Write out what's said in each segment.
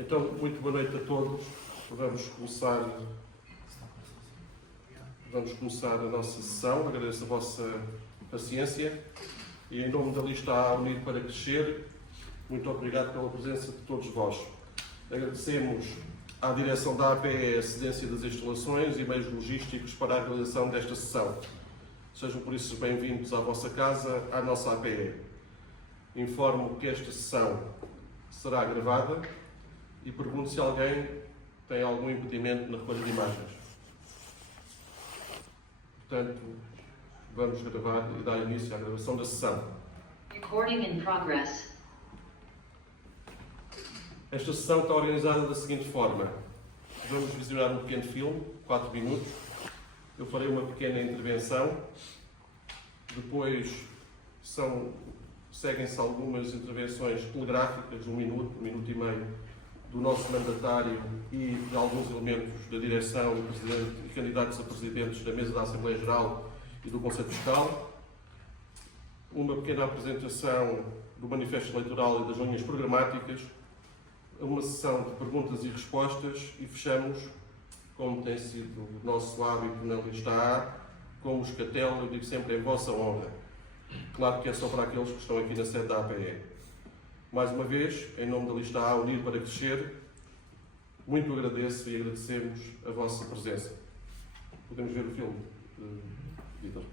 Então, muito boa noite a todos. Vamos começar a nossa sessão. Agradeço a vossa paciência e, em nome da lista A Unir para Crescer, muito obrigado pela presença de todos vós. Agradecemos à direção da APE a cedência das instalações e meios logísticos para a realização desta sessão. Sejam por isso bem-vindos à vossa casa, à nossa APE. Informo que esta sessão será gravada e pergunto se alguém tem algum impedimento na recolha de imagens. Portanto, vamos gravar e dar início à gravação da sessão. Recording in progress. Esta sessão está organizada da seguinte forma. Vamos visionar um pequeno filme, 4 minutos. Eu farei uma pequena intervenção. Depois seguem-se algumas intervenções telegráficas, 1 minuto, 1 minuto e meio, do nosso mandatário e de alguns elementos da direção e candidatos a presidentes da mesa da Assembleia Geral e do Conselho Fiscal. Uma pequena apresentação do manifesto eleitoral e das linhas programáticas. Uma sessão de perguntas e respostas e fechamos, como tem sido o nosso hábito na lista A, com o escatel, eu digo sempre, em vossa honra. Claro que é só para aqueles que estão aqui na sede da APE. Mais uma vez, em nome da lista A Unir para Crescer, muito agradeço e agradecemos a vossa presença. Podemos ver o filme, Vítor?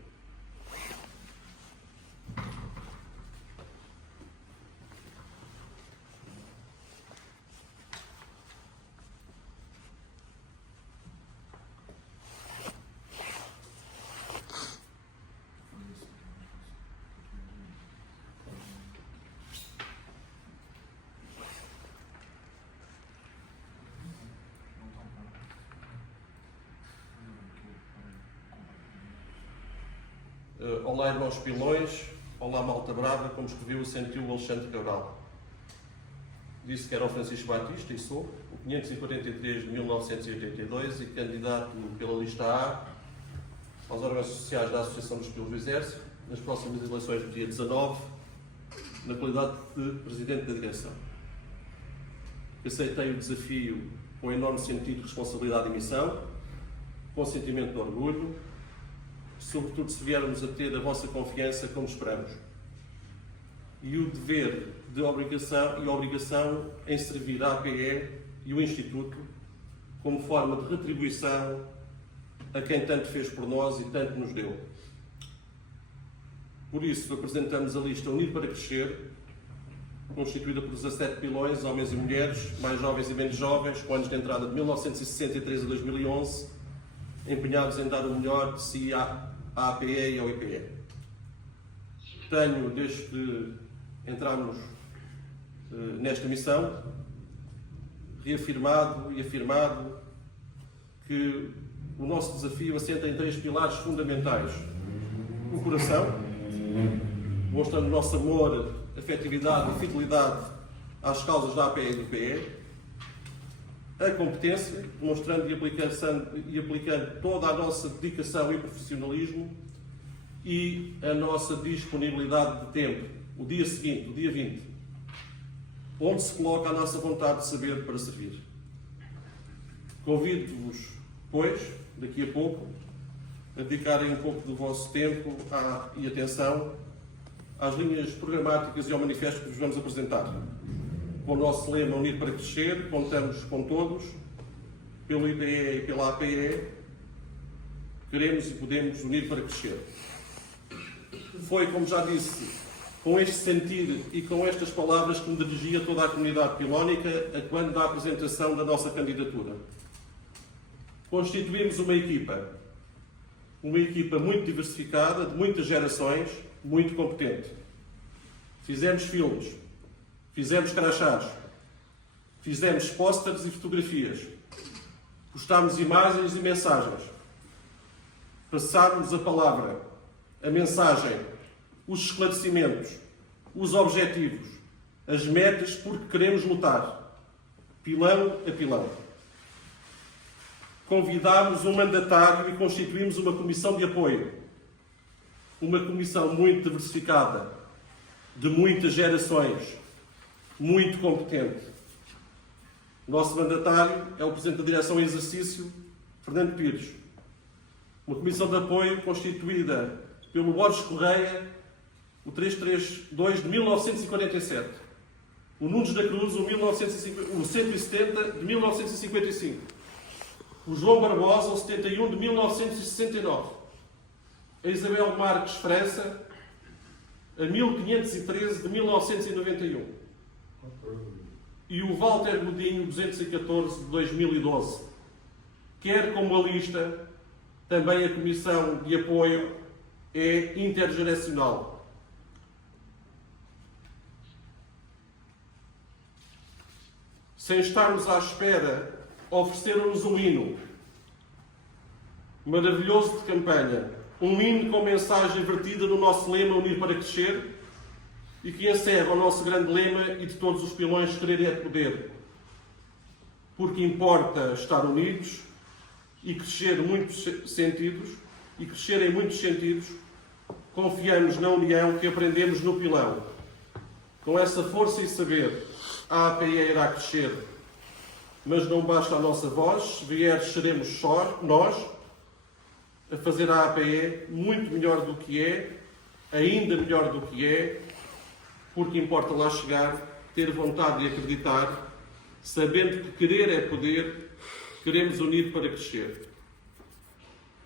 Olá, irmãos pilões, olá, malta brava, como escreveu e sentiu o Alexandre Cabral. Disse que era o Francisco Batista, e sou, o 543 de 1982 e candidato pela lista A aos órgãos sociais da Associação dos Pilos do Exército, nas próximas eleições do dia 19, na qualidade de Presidente da Direção. Aceitei o desafio com enorme sentido de responsabilidade e missão, com sentimento de orgulho, sobretudo se viermos a ter a vossa confiança como esperamos. E o dever de obrigação em servir a APE e o Instituto como forma de retribuição a quem tanto fez por nós e tanto nos deu. Por isso, apresentamos a lista Unir para Crescer, constituída por 17 pilões, homens e mulheres, mais jovens e menos jovens, com anos de entrada de 1963 a 2011, empenhados em dar o melhor de si à APE e ao IPE. Tenho, desde que entramos nesta missão, reafirmado e afirmado que o nosso desafio assenta em 3 pilares fundamentais. O coração, mostrando o nosso amor, afetividade e fidelidade às causas da APE e do IPE. A competência, demonstrando e aplicando toda a nossa dedicação e profissionalismo, e a nossa disponibilidade de tempo, o dia seguinte, o dia 20, onde se coloca a nossa vontade de saber para servir. Convido-vos, pois, daqui a pouco, a dedicarem um pouco do vosso tempo e atenção às linhas programáticas e ao manifesto que vos vamos apresentar. Com o nosso lema Unir para Crescer, contamos com todos, pelo IPE e pela APE, queremos e podemos unir para crescer. Foi, como já disse, com este sentir e com estas palavras que me dirigia toda a comunidade pilónica a quando da apresentação da nossa candidatura. Constituímos uma equipa muito diversificada, de muitas gerações, muito competente. Fizemos filmes, fizemos crachás, fizemos pósteres e fotografias, postámos imagens e mensagens, passámos a palavra, a mensagem, os esclarecimentos, os objetivos, as metas por que queremos lutar, pilão a pilão. Convidámos um mandatário e constituímos uma comissão de apoio, uma comissão muito diversificada, de muitas gerações, muito competente. O nosso mandatário é o Presidente da Direção em Exercício, Fernando Pires. Uma comissão de apoio constituída pelo Borges Correia, o 332 de 1947. O Nunes da Cruz, o 170 de 1955. O João Barbosa, o 71 de 1969. A Isabel Marques França, a 1513 de 1991. E o Walter Godinho, 214 de 2012. Quer como a lista, também a Comissão de Apoio é intergeracional. Sem estarmos à espera, ofereceram-nos um hino maravilhoso de campanha. Um hino com mensagem vertida no nosso lema Unir para Crescer e que encerra o nosso grande lema e de todos os pilões Querer é Poder. Porque importa estar unidos e crescer em muitos sentidos, confiamos na união que aprendemos no pilão. Com essa força e saber, a APE irá crescer. Mas não basta a nossa voz, se vier seremos só nós a fazer a APE muito melhor do que é, ainda melhor do que é, porque importa lá chegar, ter vontade de acreditar, sabendo que querer é poder, queremos unir para crescer.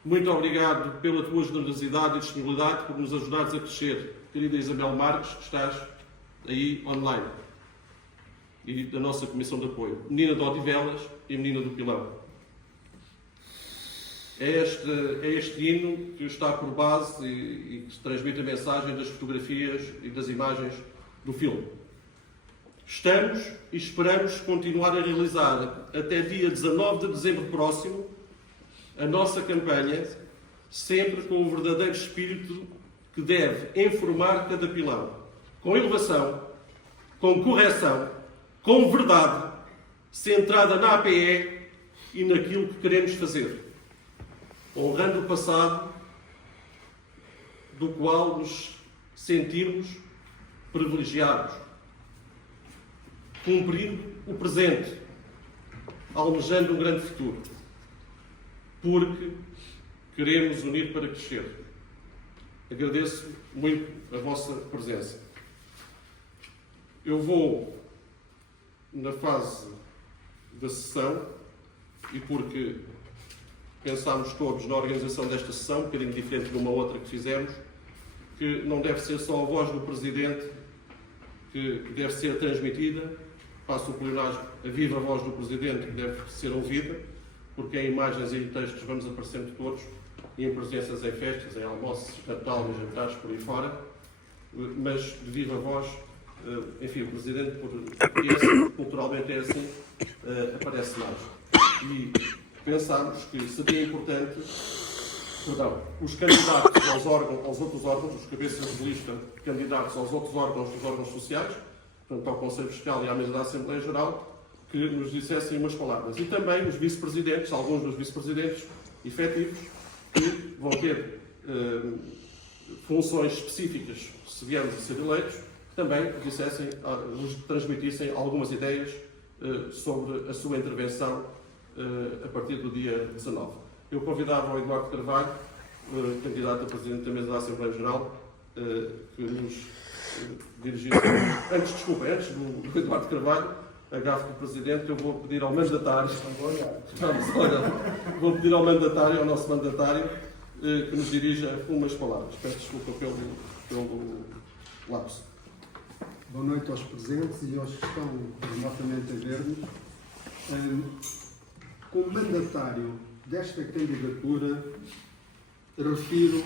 Muito obrigado pela tua generosidade e disponibilidade por nos ajudares a crescer, querida Isabel Marques, que estás aí online, e da nossa Comissão de Apoio, menina de Odivelas e menina do Pilão. É este hino que está por base e que transmite a mensagem das fotografias e das imagens do filme. Estamos e esperamos continuar a realizar até dia 19 de dezembro próximo a nossa campanha, sempre com o verdadeiro espírito que deve informar cada pilão, com elevação, com correção, com verdade, centrada na APE e naquilo que queremos fazer, honrando o passado do qual nos sentimos privilegiados, cumprindo o presente, almejando um grande futuro, porque queremos unir para crescer. Agradeço muito a vossa presença. Eu vou, na fase da sessão, e porque pensámos todos na organização desta sessão, um bocadinho diferente de uma outra que fizemos, que não deve ser só a voz do Presidente que deve ser transmitida, passo o plenário, a viva voz do Presidente que deve ser ouvida, porque em imagens e em textos vamos aparecendo todos, e em presenças em festas, em almoços, Natal e jantares por aí fora, mas de viva voz, enfim, o Presidente, culturalmente é assim, aparece mais. E pensámos que seria importante, os candidatos aos outros órgãos, os cabeças de lista candidatos aos outros órgãos dos órgãos sociais, portanto ao Conselho Fiscal e à mesa da Assembleia Geral, que nos dissessem umas palavras. E também os vice-presidentes, alguns dos vice-presidentes efetivos, que vão ter funções específicas, se viermos a ser eleitos, também nos transmitissem algumas ideias sobre a sua intervenção a partir do dia 19. Eu convidava o Eduardo Carvalho, candidato a Presidente da Mesa da Assembleia Geral, que nos dirigisse. Antes do Eduardo Carvalho, a gafe do Presidente, eu vou pedir ao mandatário, ao nosso mandatário, que nos dirija umas palavras. Peço desculpa pelo lapso. Boa noite aos presentes e aos que estão remotamente a ver-nos. Como mandatário desta candidatura, refiro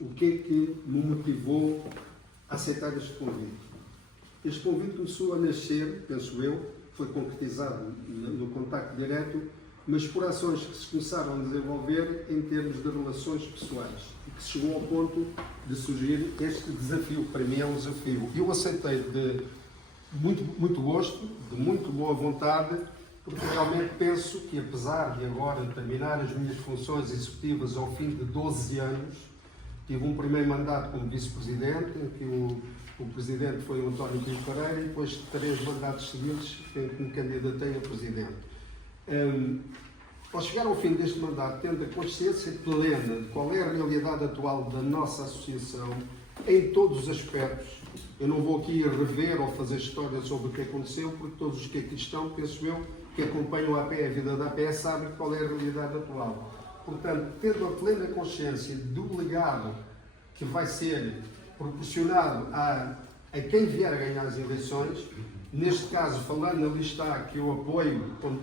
o que é que me motivou a aceitar este convite. Este convite começou a nascer, penso eu, foi concretizado no contacto direto, mas por ações que se começaram a desenvolver em termos de relações pessoais e que chegou ao ponto de surgir este desafio. Para mim é um desafio. Eu aceitei de muito gosto, de muito boa vontade, porque realmente penso que, apesar de agora terminar as minhas funções executivas ao fim de 12 anos, tive um primeiro mandato como vice-presidente, em que O presidente foi o António Pinto Pereira e depois 3 mandatos seguintes em que me candidatei a presidente. Ao chegar ao fim deste mandato, tendo a consciência plena de qual é a realidade atual da nossa associação, em todos os aspectos, eu não vou aqui rever ou fazer história sobre o que aconteceu, porque todos os que aqui estão, penso eu, que acompanham a APE, a vida da APE, sabem qual é a realidade atual. Portanto, tendo a plena consciência do legado que vai ser proporcionado a quem vier a ganhar as eleições, neste caso, falando ali está que eu apoio com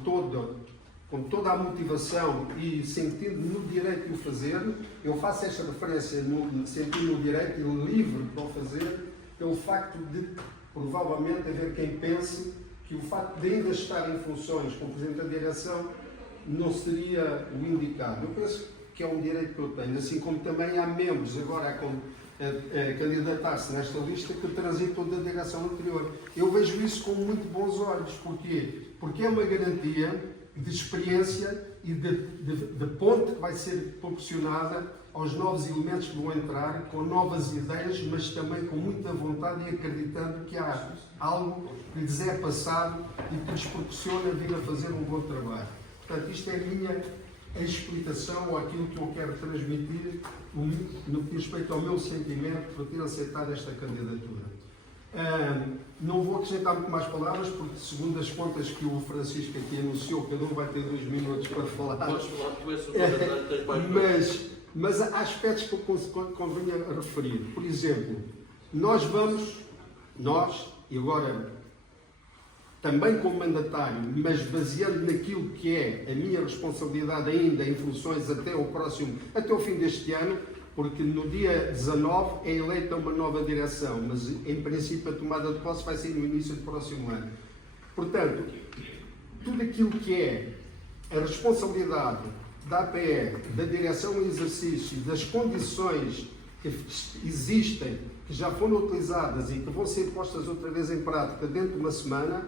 toda a motivação e sentindo no direito de o fazer, eu faço esta referência no sentido no direito e livre para o fazer, pelo facto de, provavelmente, haver quem pense que o facto de ainda estar em funções como Presidente da Direção não seria o indicado. Eu penso que é um direito que eu tenho, assim como também há membros agora a candidatar-se nesta lista que transitam da direção anterior. Eu vejo isso com muito bons olhos. Porquê? Porque é uma garantia de experiência e de ponte que vai ser proporcionada aos novos elementos que vão entrar, com novas ideias, mas também com muita vontade e acreditando que há algo que lhes é passado e que lhes proporciona vir a fazer um bom trabalho. Portanto, isto é a minha explicação ou aquilo que eu quero transmitir no que diz respeito ao meu sentimento por ter aceitado esta candidatura. Não vou acrescentar muito mais palavras, porque segundo as contas que o Francisco aqui anunciou, cada um vai ter 2 minutos para falar. Podes falar, tu és o candidato, tens mais mas há aspectos que convém a referir. Por exemplo, e agora também como mandatário, mas baseando naquilo que é a minha responsabilidade ainda em funções até o fim deste ano, porque no dia 19 é eleita uma nova direção, mas em princípio a tomada de posse vai ser no início do próximo ano. Portanto, tudo aquilo que é a responsabilidade da APE, da direção em exercício, das condições que existem, que já foram utilizadas e que vão ser postas outra vez em prática dentro de uma semana,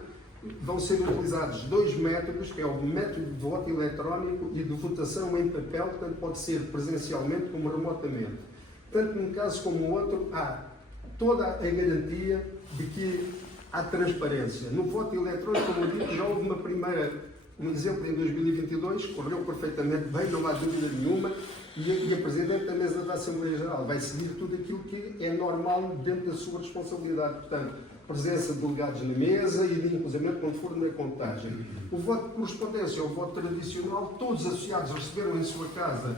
vão ser utilizados 2 métodos, que é o método de voto eletrónico e de votação em papel, tanto pode ser presencialmente como remotamente. Tanto num caso como no outro, há toda a garantia de que há transparência. No voto eletrónico, como eu digo, já houve um exemplo em 2022, correu perfeitamente bem, não há dúvida nenhuma, e a Presidente da Mesa da Assembleia Geral vai seguir tudo aquilo que é normal dentro da sua responsabilidade. Portanto, presença de delegados na mesa e de inclusivamente quando for na contagem. O voto de correspondência, o voto tradicional, todos os associados receberam em sua casa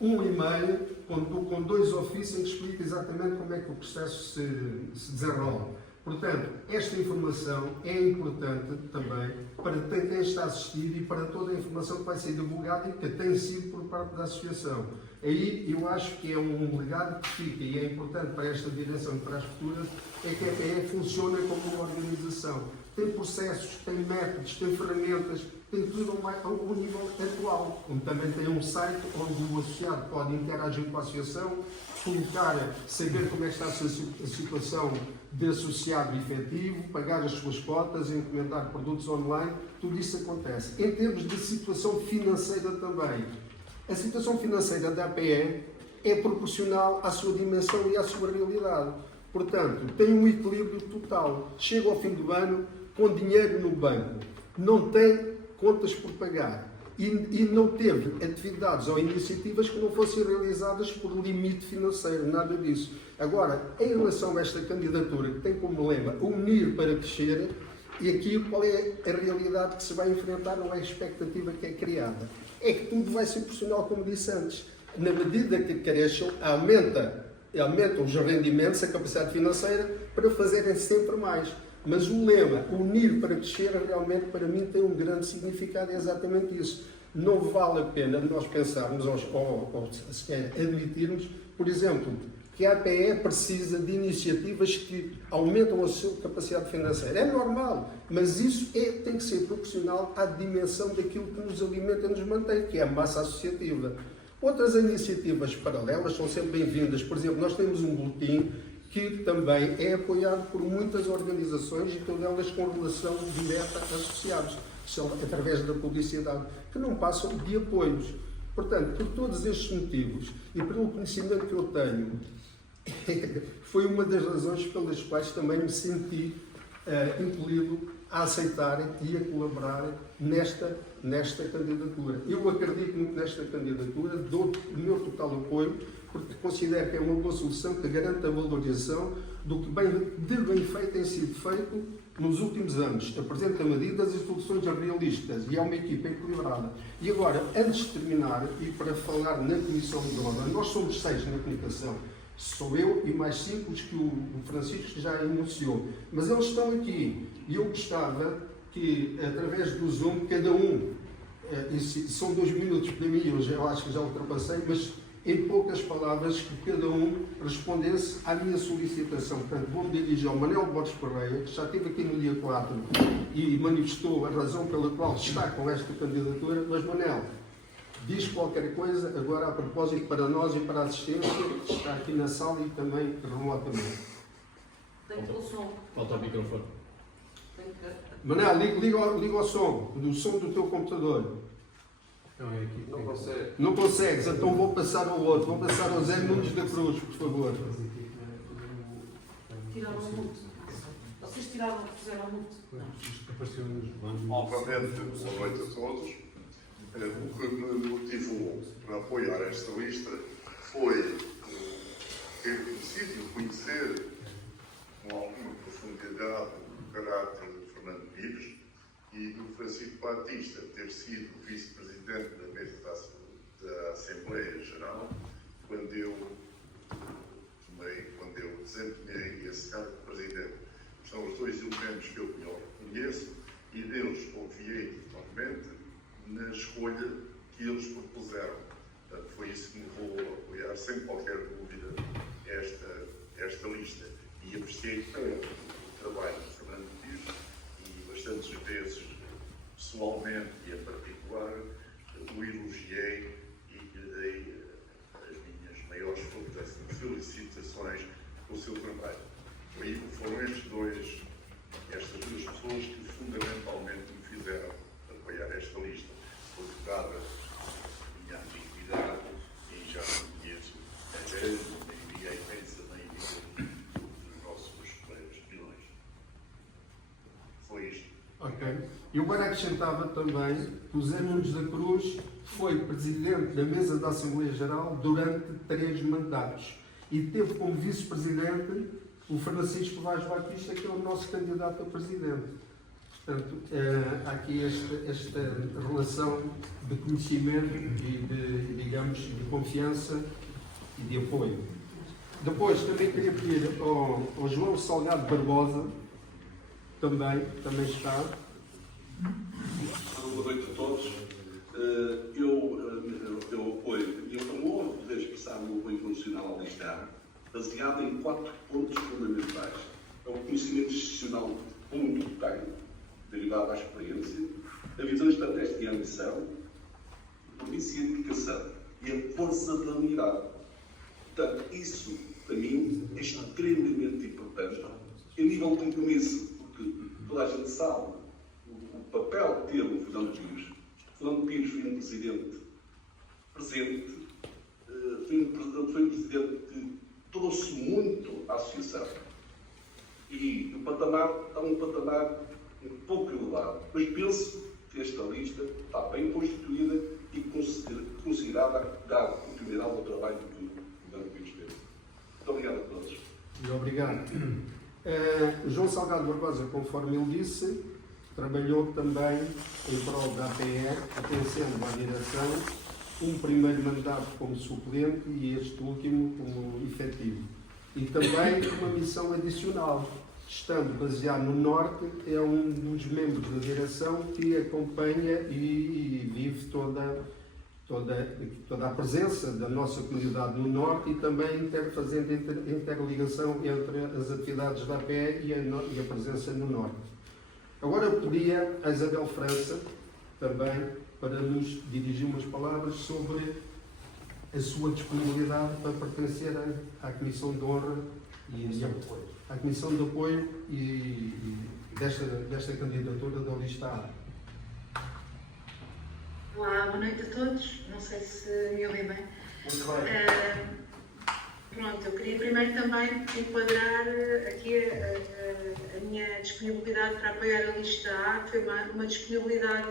um e-mail com 2 ofícios em que explica exatamente como é que o processo se desenrola. Portanto, esta informação é importante também para quem está a assistir e para toda a informação que vai ser divulgada e que tem sido por parte da Associação. Aí eu acho que é um legado que fica e é importante para esta direção e para as futuras, é que a EPE funciona como uma organização. Tem processos, tem métodos, tem ferramentas, tem tudo a um nível atual. Como também tem um site onde o associado pode interagir com a associação, saber como é que está a situação de associado efetivo, pagar as suas cotas, encomendar produtos online, tudo isso acontece. Em termos de situação financeira também, a situação financeira da APE é proporcional à sua dimensão e à sua realidade. Portanto, tem um equilíbrio total. Chega ao fim do ano com dinheiro no banco, não tem contas por pagar e não teve atividades ou iniciativas que não fossem realizadas por limite financeiro, nada disso. Agora, em relação a esta candidatura, que tem como lema unir para crescer, e aqui qual é a realidade que se vai enfrentar, não é a expectativa que é criada. É que tudo vai ser proporcional, como disse antes. Na medida que cresçam, aumentam os rendimentos, a capacidade financeira, para fazerem sempre mais. Mas o lema, unir para crescer, realmente para mim tem um grande significado, é exatamente isso. Não vale a pena nós pensarmos ou sequer admitirmos, por exemplo, que a APE precisa de iniciativas que aumentam a sua capacidade financeira. É normal, mas isso tem que ser proporcional à dimensão daquilo que nos alimenta e nos mantém, que é a massa associativa. Outras iniciativas paralelas são sempre bem-vindas. Por exemplo, nós temos um boletim que também é apoiado por muitas organizações e todas elas com relação direta a associados, através da publicidade, que não passam de apoios. Portanto, por todos estes motivos e pelo conhecimento que eu tenho, foi uma das razões pelas quais também me senti impelido a aceitar e a colaborar nesta candidatura. Eu acredito muito nesta candidatura, dou o meu total apoio, porque considero que é uma boa solução que garante a valorização do que de bem feito tem sido feito nos últimos anos. Apresenta medidas e soluções realistas e é uma equipa equilibrada. E agora, antes de terminar, e para falar na Comissão de Honra, nós somos 6 na comunicação. Sou eu e mais 5 os que o Francisco já enunciou. Mas eles estão aqui e eu gostava que, através do Zoom, cada um, são 2 minutos para mim, eu acho que já ultrapassei, mas em poucas palavras, que cada um respondesse à minha solicitação. Portanto, vou-me dirigir ao Manel Borges Correia, que já esteve aqui no dia 4 e manifestou a razão pela qual está com esta candidatura. Mas, Manel, diz qualquer coisa agora a propósito para nós e para a assistência, que está aqui na sala e também remotamente. Tem pelo som. Falta o microfone. Manel, liga o som do teu computador. Não consegue. Não consegues, então vou passar ao outro. Vou passar ao Zé Nunes da Cruz, por favor. Tiraram o mute. Vocês tiraram, fizeram o mute. Novamente, boa noite a todos. O que me motivou para apoiar esta lista foi ter conhecido e conhecer com alguma profundidade o caráter de Fernando Pires e do Francisco Batista ter sido vice-presidente da mesa da Assembleia Geral quando eu desempenhei esse cargo de presidente. São os 2 elementos que eu melhor conheço e deles confiei totalmente na escolha que eles propuseram. Portanto, foi isso que me levou a apoiar, sem qualquer dúvida, esta lista. E apreciei tanto o trabalho de Fernando Pires e bastantes vezes, pessoalmente e em particular, o elogiei e lhe dei as minhas maiores felicitações pelo seu trabalho. Foram estas duas pessoas que fundamentalmente me fizeram apoiar esta lista, porque dada a minha antiguidade e já me conheço a grande maioria, a imensa maioria dos nossos colegas de Pilões. Foi isto. Ok. Eu agora acrescentava também que o Zé Nunes da Cruz foi presidente da mesa da Assembleia Geral durante 3 mandatos e teve como vice-presidente o Francisco Vaz Batista, que é o nosso candidato a presidente. Portanto, há aqui esta relação de conhecimento e de, digamos, de confiança e de apoio. Depois, também queria pedir ao João Salgado Barbosa, também está. Boa noite a todos. Eu apoio, eu promovo poder expressar o meu apoio incondicional ao listar, baseado em 4 pontos fundamentais. É o conhecimento institucional único que tenho, derivado à experiência, a visão estratégica e a ambição, a polícia e a dedicação e a força da unidade. Portanto, isso, para mim, é extremamente importante. A nível de compromisso, porque toda a gente sabe o papel que teve o Fernando Pires. Fernando Pires foi um presidente presente, foi um presidente que trouxe muito à associação. E o patamar está um patamar um pouco elevado. Mas penso que esta lista está bem constituída e considerada a dar continuidade ao trabalho que o Fernando Pires fez. Muito obrigado a todos. Muito obrigado. João Salgado Barbosa, conforme ele disse, trabalhou também em prol da APE, pertencendo à direção, um primeiro mandato como suplente e este último como efetivo. E também uma missão adicional, estando baseado no Norte, é um dos membros da direção que acompanha e vive toda a presença da nossa comunidade no Norte e também fazendo interligação entre as atividades da APE e a presença no Norte. Agora eu pedia a Isabel França também para nos dirigir umas palavras sobre a sua disponibilidade para pertencer à Comissão de Honra e à Comissão de Apoio e desta candidatura da lista A. Olá, boa noite a todos. Não sei se me ouvem bem. Muito bem. Pronto, eu queria primeiro também enquadrar aqui a minha disponibilidade para apoiar a lista A, que foi uma disponibilidade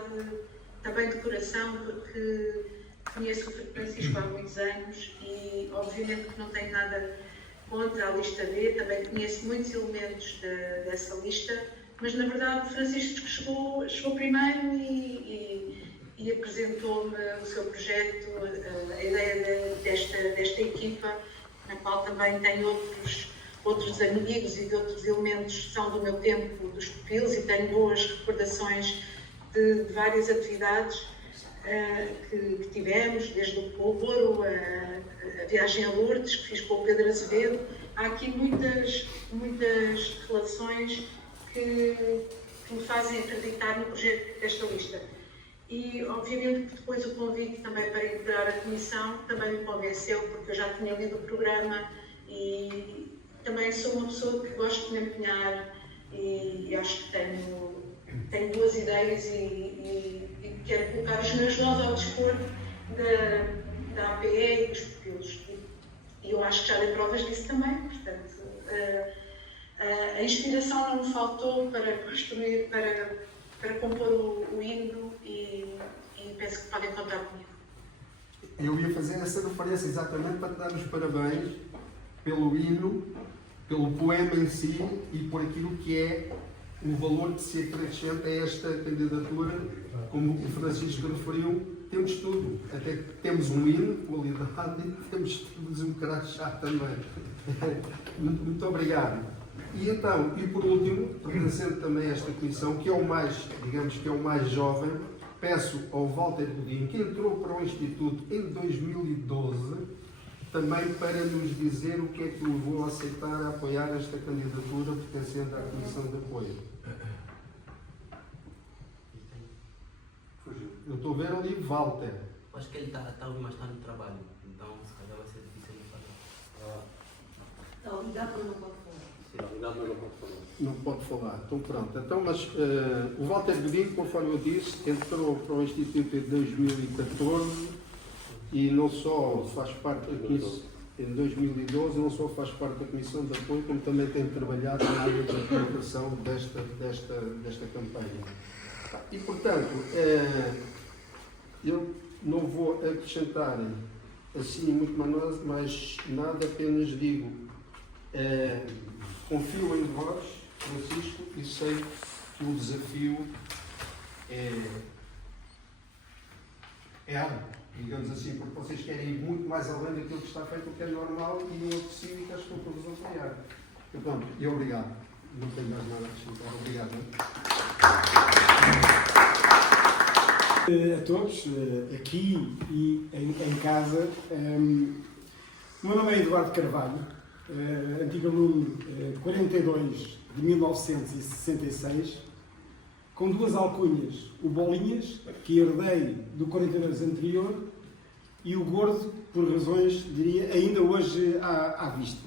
também de coração, porque conheço o Francisco há muitos anos e obviamente que não tenho nada contra a lista B, também conheço muitos elementos dessa lista, mas na verdade o Francisco chegou primeiro e apresentou-me o seu projeto, a ideia desta equipa, na qual também tem outros amigos e de outros elementos que são do meu tempo dos pupilos, e tenho boas recordações de várias atividades que tivemos, desde o Polvoro, a viagem a Lourdes, que fiz com o Pedro Azevedo. Há aqui muitas relações que me fazem acreditar no projeto desta lista. E, obviamente, que depois o convite também para integrar a comissão também me convenceu, porque eu já tinha lido o programa e também sou uma pessoa que gosto de me empenhar e acho que tenho boas ideias e quero colocar os meus nós ao dispor da APE e dos pupilos. E eu acho que já dei provas disso também, portanto, a inspiração não me faltou para construir, para compor o hino e penso que podem contar comigo. Eu ia fazer essa referência exatamente para te dar os parabéns pelo hino, pelo poema em si e por aquilo que é o valor que se acrescenta a esta candidatura. Como o Francisco referiu, temos tudo. Até temos um hino, qualidade, e temos um crachá também. Muito obrigado. E então, e por último, pertencendo também a esta comissão, que é o mais, digamos que é o mais jovem, peço ao Walter Godinho, que entrou para o Instituto em 2012, também para nos dizer o que é que o levou a aceitar a apoiar esta candidatura pertencendo à Comissão de Apoio. Eu estou a ver ali Walter. Acho que ele está mais no trabalho, então se calhar vai ser difícil de falar. Não, ligar para não pode falar. Não pode falar. Então pronto. Então, mas o Walter Godinho, conforme eu disse, entrou para o Instituto em 2014 e não só faz parte da comissão, em 2012, não só faz parte da Comissão de Apoio, como também tem trabalhado na área de implementação desta campanha. E, portanto, eu não vou acrescentar assim muito mais nada, apenas digo, confio em vós, Francisco, e sei que o desafio é árduo, digamos assim, porque vocês querem ir muito mais além daquilo que está feito, o que é normal, e eu aprecio e acho que estou todos a apoiar. Portanto, e obrigado. Não tenho mais nada a acrescentar. Obrigado. A todos, aqui e em casa. O meu nome é Eduardo Carvalho, antigo aluno 42 de 1966, com duas alcunhas, o Bolinhas, que herdei do 42 anterior, e o Gordo, por razões, diria, ainda hoje à vista.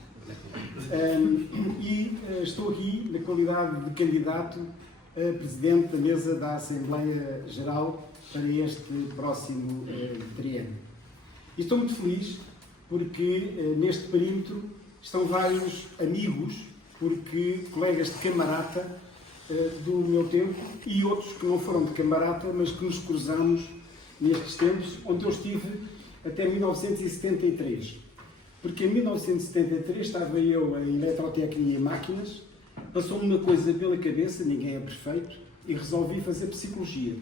Estou aqui na qualidade de candidato a Presidente da Mesa da Assembleia Geral para este próximo triênio. E estou muito feliz porque neste perímetro estão vários amigos, porque colegas de camarata do meu tempo e outros que não foram de camarata, mas que nos cruzamos nestes tempos, onde eu estive até 1973. Porque em 1973 estava eu em Eletrotecnia e Máquinas, passou-me uma coisa pela cabeça, ninguém é perfeito, e resolvi fazer Psicologia.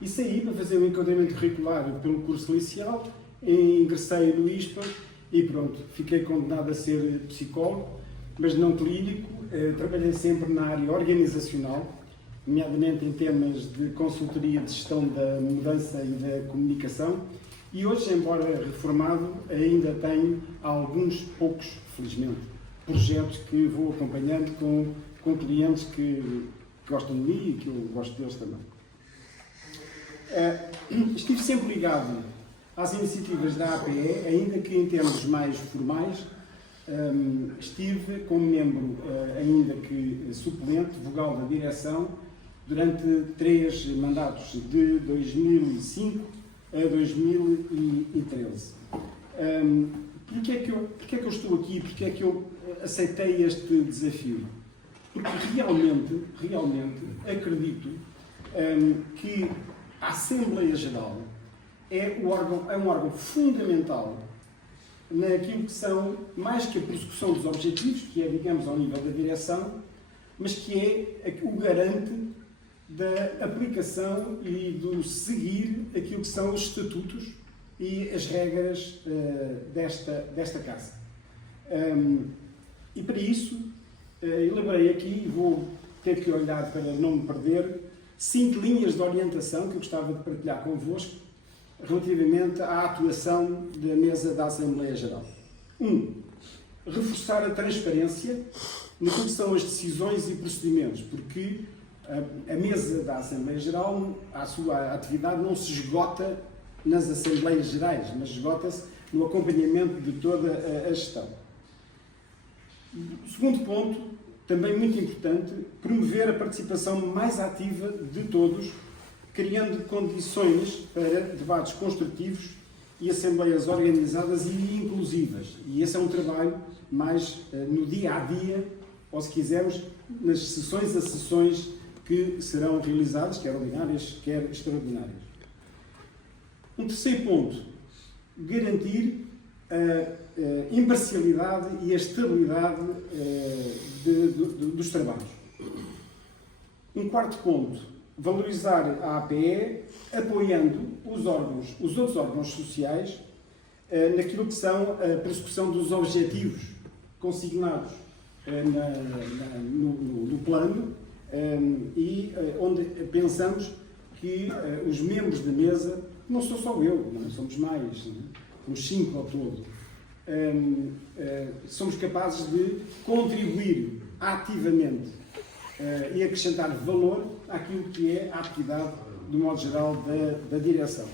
E saí para fazer um enquadramento curricular pelo curso licencial, ingressei no ISPA e pronto, fiquei condenado a ser psicólogo, mas não clínico. Trabalhei sempre na área organizacional, nomeadamente em temas de consultoria de gestão da mudança e da comunicação, e hoje, embora reformado, ainda tenho alguns poucos, felizmente, projetos que vou acompanhando com clientes que gostam de mim e que eu gosto deles também. Estive sempre ligado às iniciativas da APE, ainda que em termos mais formais. Estive como membro, ainda que suplente, vogal da direção, durante 3 mandatos, de 2005 a 2013. Porquê é que eu estou aqui? Porquê é que eu aceitei este desafio? Porque realmente acredito que a Assembleia Geral é um órgão fundamental naquilo que são, mais que a prossecução dos objetivos, que é, digamos, ao nível da direção, mas que é o garante da aplicação e do seguir aquilo que são os estatutos e as regras desta Casa. E para isso, elaborei aqui, e vou ter que olhar para não me perder, 5 linhas de orientação que eu gostava de partilhar convosco relativamente à atuação da mesa da Assembleia Geral. 1. Reforçar a transparência naquilo que são as decisões e procedimentos, porque a mesa da Assembleia Geral, a sua atividade não se esgota nas Assembleias Gerais, mas esgota-se no acompanhamento de toda a gestão. Segundo ponto, também muito importante, promover a participação mais ativa de todos, criando condições para debates construtivos e assembleias organizadas e inclusivas. E esse é um trabalho mais no dia-a-dia, ou se quisermos, nas sessões a sessões que serão realizadas, quer ordinárias, quer extraordinárias. Um terceiro ponto, garantir a imparcialidade e a estabilidade dos trabalhos. Um quarto ponto, valorizar a APE, apoiando os outros órgãos sociais naquilo que são a persecução dos objetivos consignados no plano e onde pensamos que os membros da mesa, não sou só eu, não somos mais, somos 5 ao todo, somos capazes de contribuir ativamente e acrescentar valor àquilo que é a atividade, do modo geral, da direção.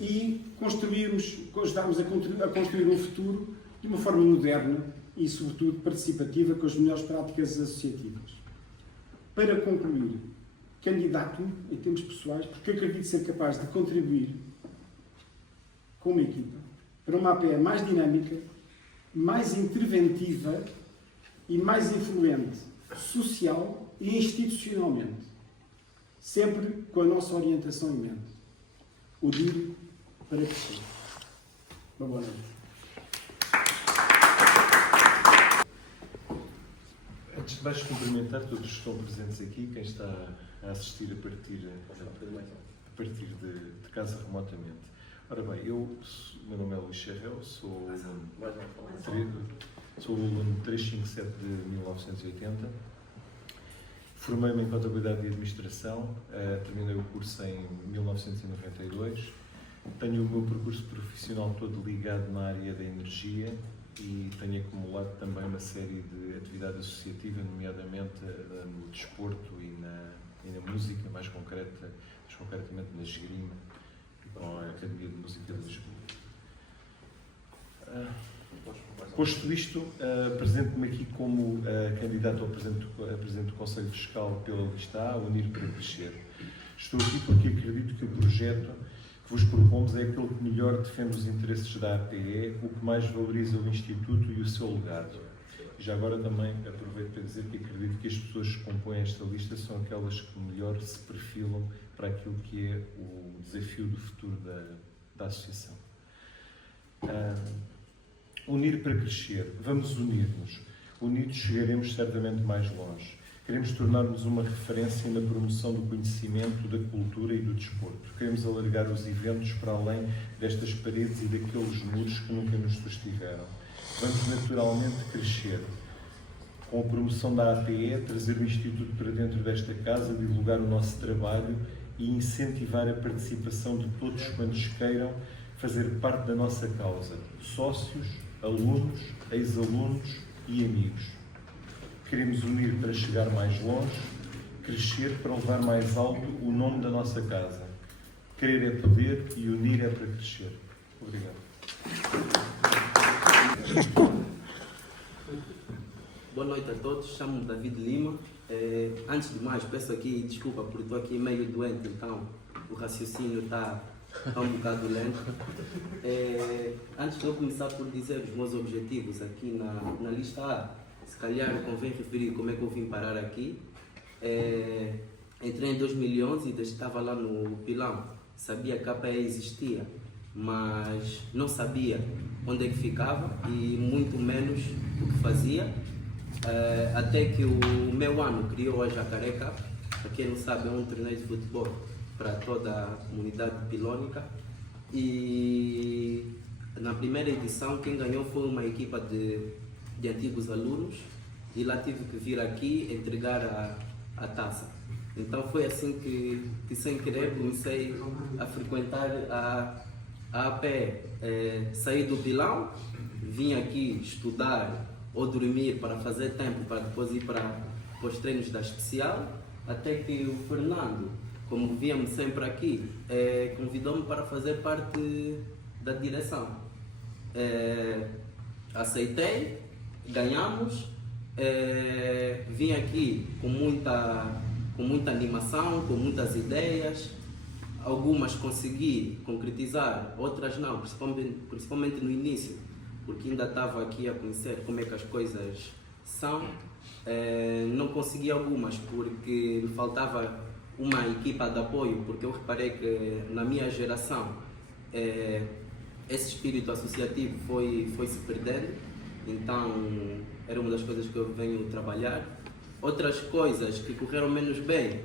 E ajudarmos a construir um futuro de uma forma moderna e, sobretudo, participativa, com as melhores práticas associativas. Para concluir, candidato em termos pessoais, porque acredito ser capaz de contribuir com uma equipa para uma APE mais dinâmica, mais interventiva e mais influente, social e institucionalmente, sempre com a nossa orientação em mente. Unir para crescer. Uma boa noite. Antes de mais, cumprimentar todos que estão presentes aqui, quem está a assistir a partir de casa remotamente. Ora bem, meu nome é Luís Charrel, sou o aluno 357 de 1980. Formei-me em Contabilidade e Administração, terminei o curso em 1992. Tenho o meu percurso profissional todo ligado na área da energia e tenho acumulado também uma série de atividade associativa, nomeadamente no desporto e na música, mais concretamente na esgrima, com a Academia de Música de Lisboa. Posto isto, apresento-me aqui como candidato a Presidente do Conselho Fiscal pela lista A, Unir para Crescer. Estou aqui porque acredito que o projeto que vos propomos é aquele que melhor defende os interesses da APE, o que mais valoriza o Instituto e o seu legado. Já agora também aproveito para dizer que acredito que as pessoas que compõem esta lista são aquelas que melhor se perfilam para aquilo que é o desafio do futuro da Associação. Unir para crescer. Vamos unir-nos. Unidos chegaremos certamente mais longe. Queremos tornar-nos uma referência na promoção do conhecimento, da cultura e do desporto. Queremos alargar os eventos para além destas paredes e daqueles muros que nunca nos sostiveram. Vamos naturalmente crescer. Com a promoção da APE, trazer o Instituto para dentro desta casa, divulgar o nosso trabalho e incentivar a participação de todos quantos queiram fazer parte da nossa causa. Sócios, alunos, ex-alunos e amigos. Queremos unir para chegar mais longe, crescer para levar mais alto o nome da nossa casa. Querer é poder e unir é para crescer. Obrigado. Boa noite a todos, chamo-me David Lima. Antes de mais, peço aqui desculpa porque estou aqui meio doente, então o raciocínio está Está um bocado lento. Antes de eu começar por dizer os meus objetivos aqui na lista A, se calhar convém referir como é que eu vim parar aqui. Entrei em 2011 e estava lá no Pilão. Sabia que a APE existia, mas não sabia onde é que ficava e muito menos o que fazia. Até que o meu ano criou a Jacaré Cup. Para quem não sabe, é um torneio de futebol para toda a comunidade pilónica. E na primeira edição quem ganhou foi uma equipa de antigos alunos e lá tive que vir aqui entregar a taça. Então foi assim que sem querer comecei a frequentar a APE. Saí do Pilão, vim aqui estudar ou dormir para fazer tempo para depois ir para os treinos da especial, até que o Fernando, como víamos sempre aqui, convidou-me para fazer parte da direção. Aceitei, ganhamos, vim aqui com muita animação, com muitas ideias, algumas consegui concretizar, outras não, principalmente no início, porque ainda estava aqui a conhecer como é que as coisas são. Não consegui algumas porque me faltava uma equipa de apoio, porque eu reparei que na minha geração esse espírito associativo foi se perdendo, então era uma das coisas que eu venho trabalhar. Outras coisas que correram menos bem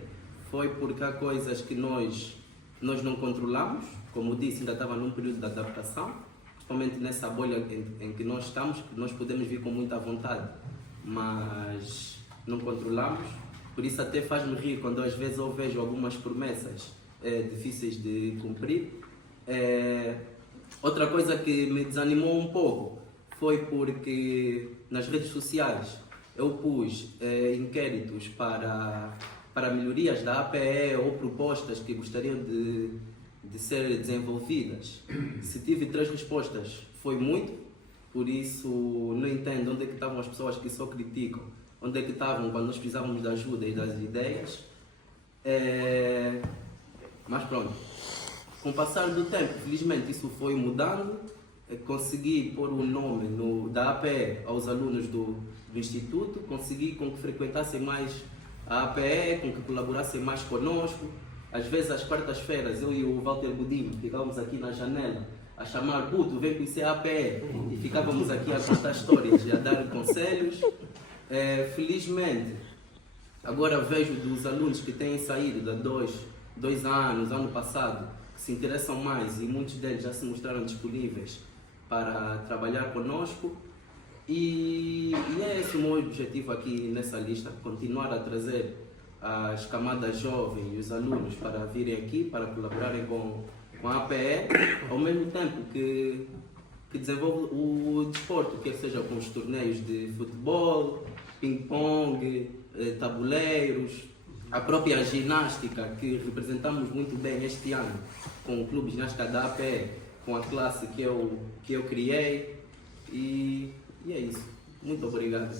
foi porque há coisas que nós não controlamos, como eu disse, ainda estava num período de adaptação, principalmente nessa bolha em que nós estamos, que nós podemos vir com muita vontade, mas não controlamos. Por isso até faz-me rir quando às vezes eu vejo algumas promessas difíceis de cumprir. Outra coisa que me desanimou um pouco foi porque nas redes sociais eu pus inquéritos para melhorias da APE ou propostas que gostariam de ser desenvolvidas. Se tive 3 respostas, foi muito, por isso não entendo onde é que estavam as pessoas que só criticam, onde é que estavam quando nós precisávamos da ajuda e das ideias. Mas pronto, com o passar do tempo, felizmente isso foi mudando. Consegui pôr o nome da APE aos alunos do Instituto, consegui com que frequentassem mais a APE, com que colaborassem mais conosco. Às vezes, às quartas-feiras, eu e o Walter Godinho ficávamos aqui na janela a chamar puto, vem conhecer a APE, e ficávamos aqui a contar histórias e a dar conselhos. Felizmente, agora vejo dos alunos que têm saído de 2 anos, ano passado, que se interessam mais e muitos deles já se mostraram disponíveis para trabalhar conosco. E é esse o meu objetivo aqui nessa lista, continuar a trazer as camadas jovens e os alunos para virem aqui, para colaborarem com a APE, ao mesmo tempo que desenvolve o desporto, quer seja com os torneios de futebol, ping-pong, tabuleiros, a própria ginástica, que representamos muito bem este ano com o Clube de Ginástica da APE, com a classe que eu criei, e é isso. Muito obrigado.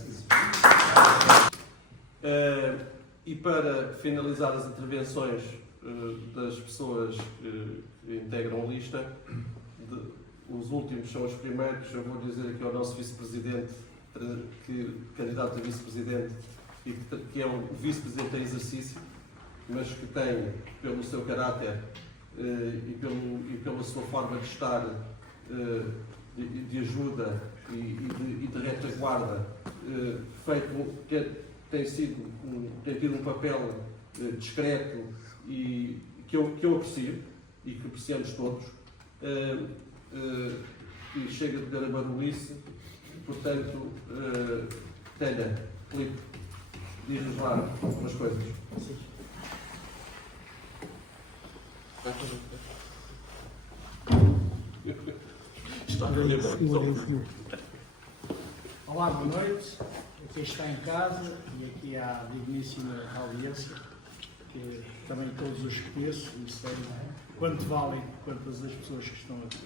E para finalizar as intervenções das pessoas que integram a lista, os últimos são os primeiros. Eu vou dizer aqui ao nosso vice-presidente, candidato a vice-presidente, e que é um vice-presidente em exercício, mas que tem, pelo seu caráter e pela sua forma de estar, de ajuda e de retaguarda, tem tido um papel discreto e que eu aprecio e que apreciamos todos, e chega de garabarulice. Portanto, Telha, Filipe, diz-nos lá umas coisas. Olá, boa noite. Aqui está em casa e aqui há a digníssima audiência, que também todos os conheço e sei quanto valem quantas as pessoas que estão aqui.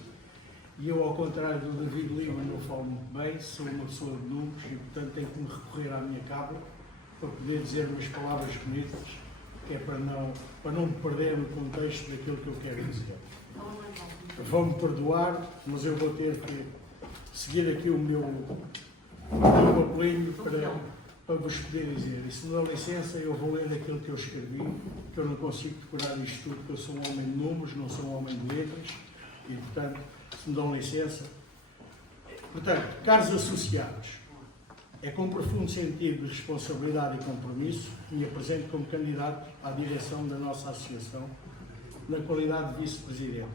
E eu, ao contrário do David Lima, não falo muito bem, sou uma pessoa de números e, portanto, tenho que me recorrer à minha cabra para poder dizer umas palavras bonitas, que é para não me perder no contexto daquilo que eu quero dizer. Vão-me perdoar, mas eu vou ter que seguir aqui o meu apelinho para vos poder dizer. E se me dão licença, eu vou ler aquilo que eu escrevi, que eu não consigo decorar isto tudo, porque eu sou um homem de números, não sou um homem de letras, e, portanto, se me dão licença. Portanto, caros associados, é com profundo sentido de responsabilidade e compromisso que me apresento como candidato à direção da nossa associação, na qualidade de vice-presidente.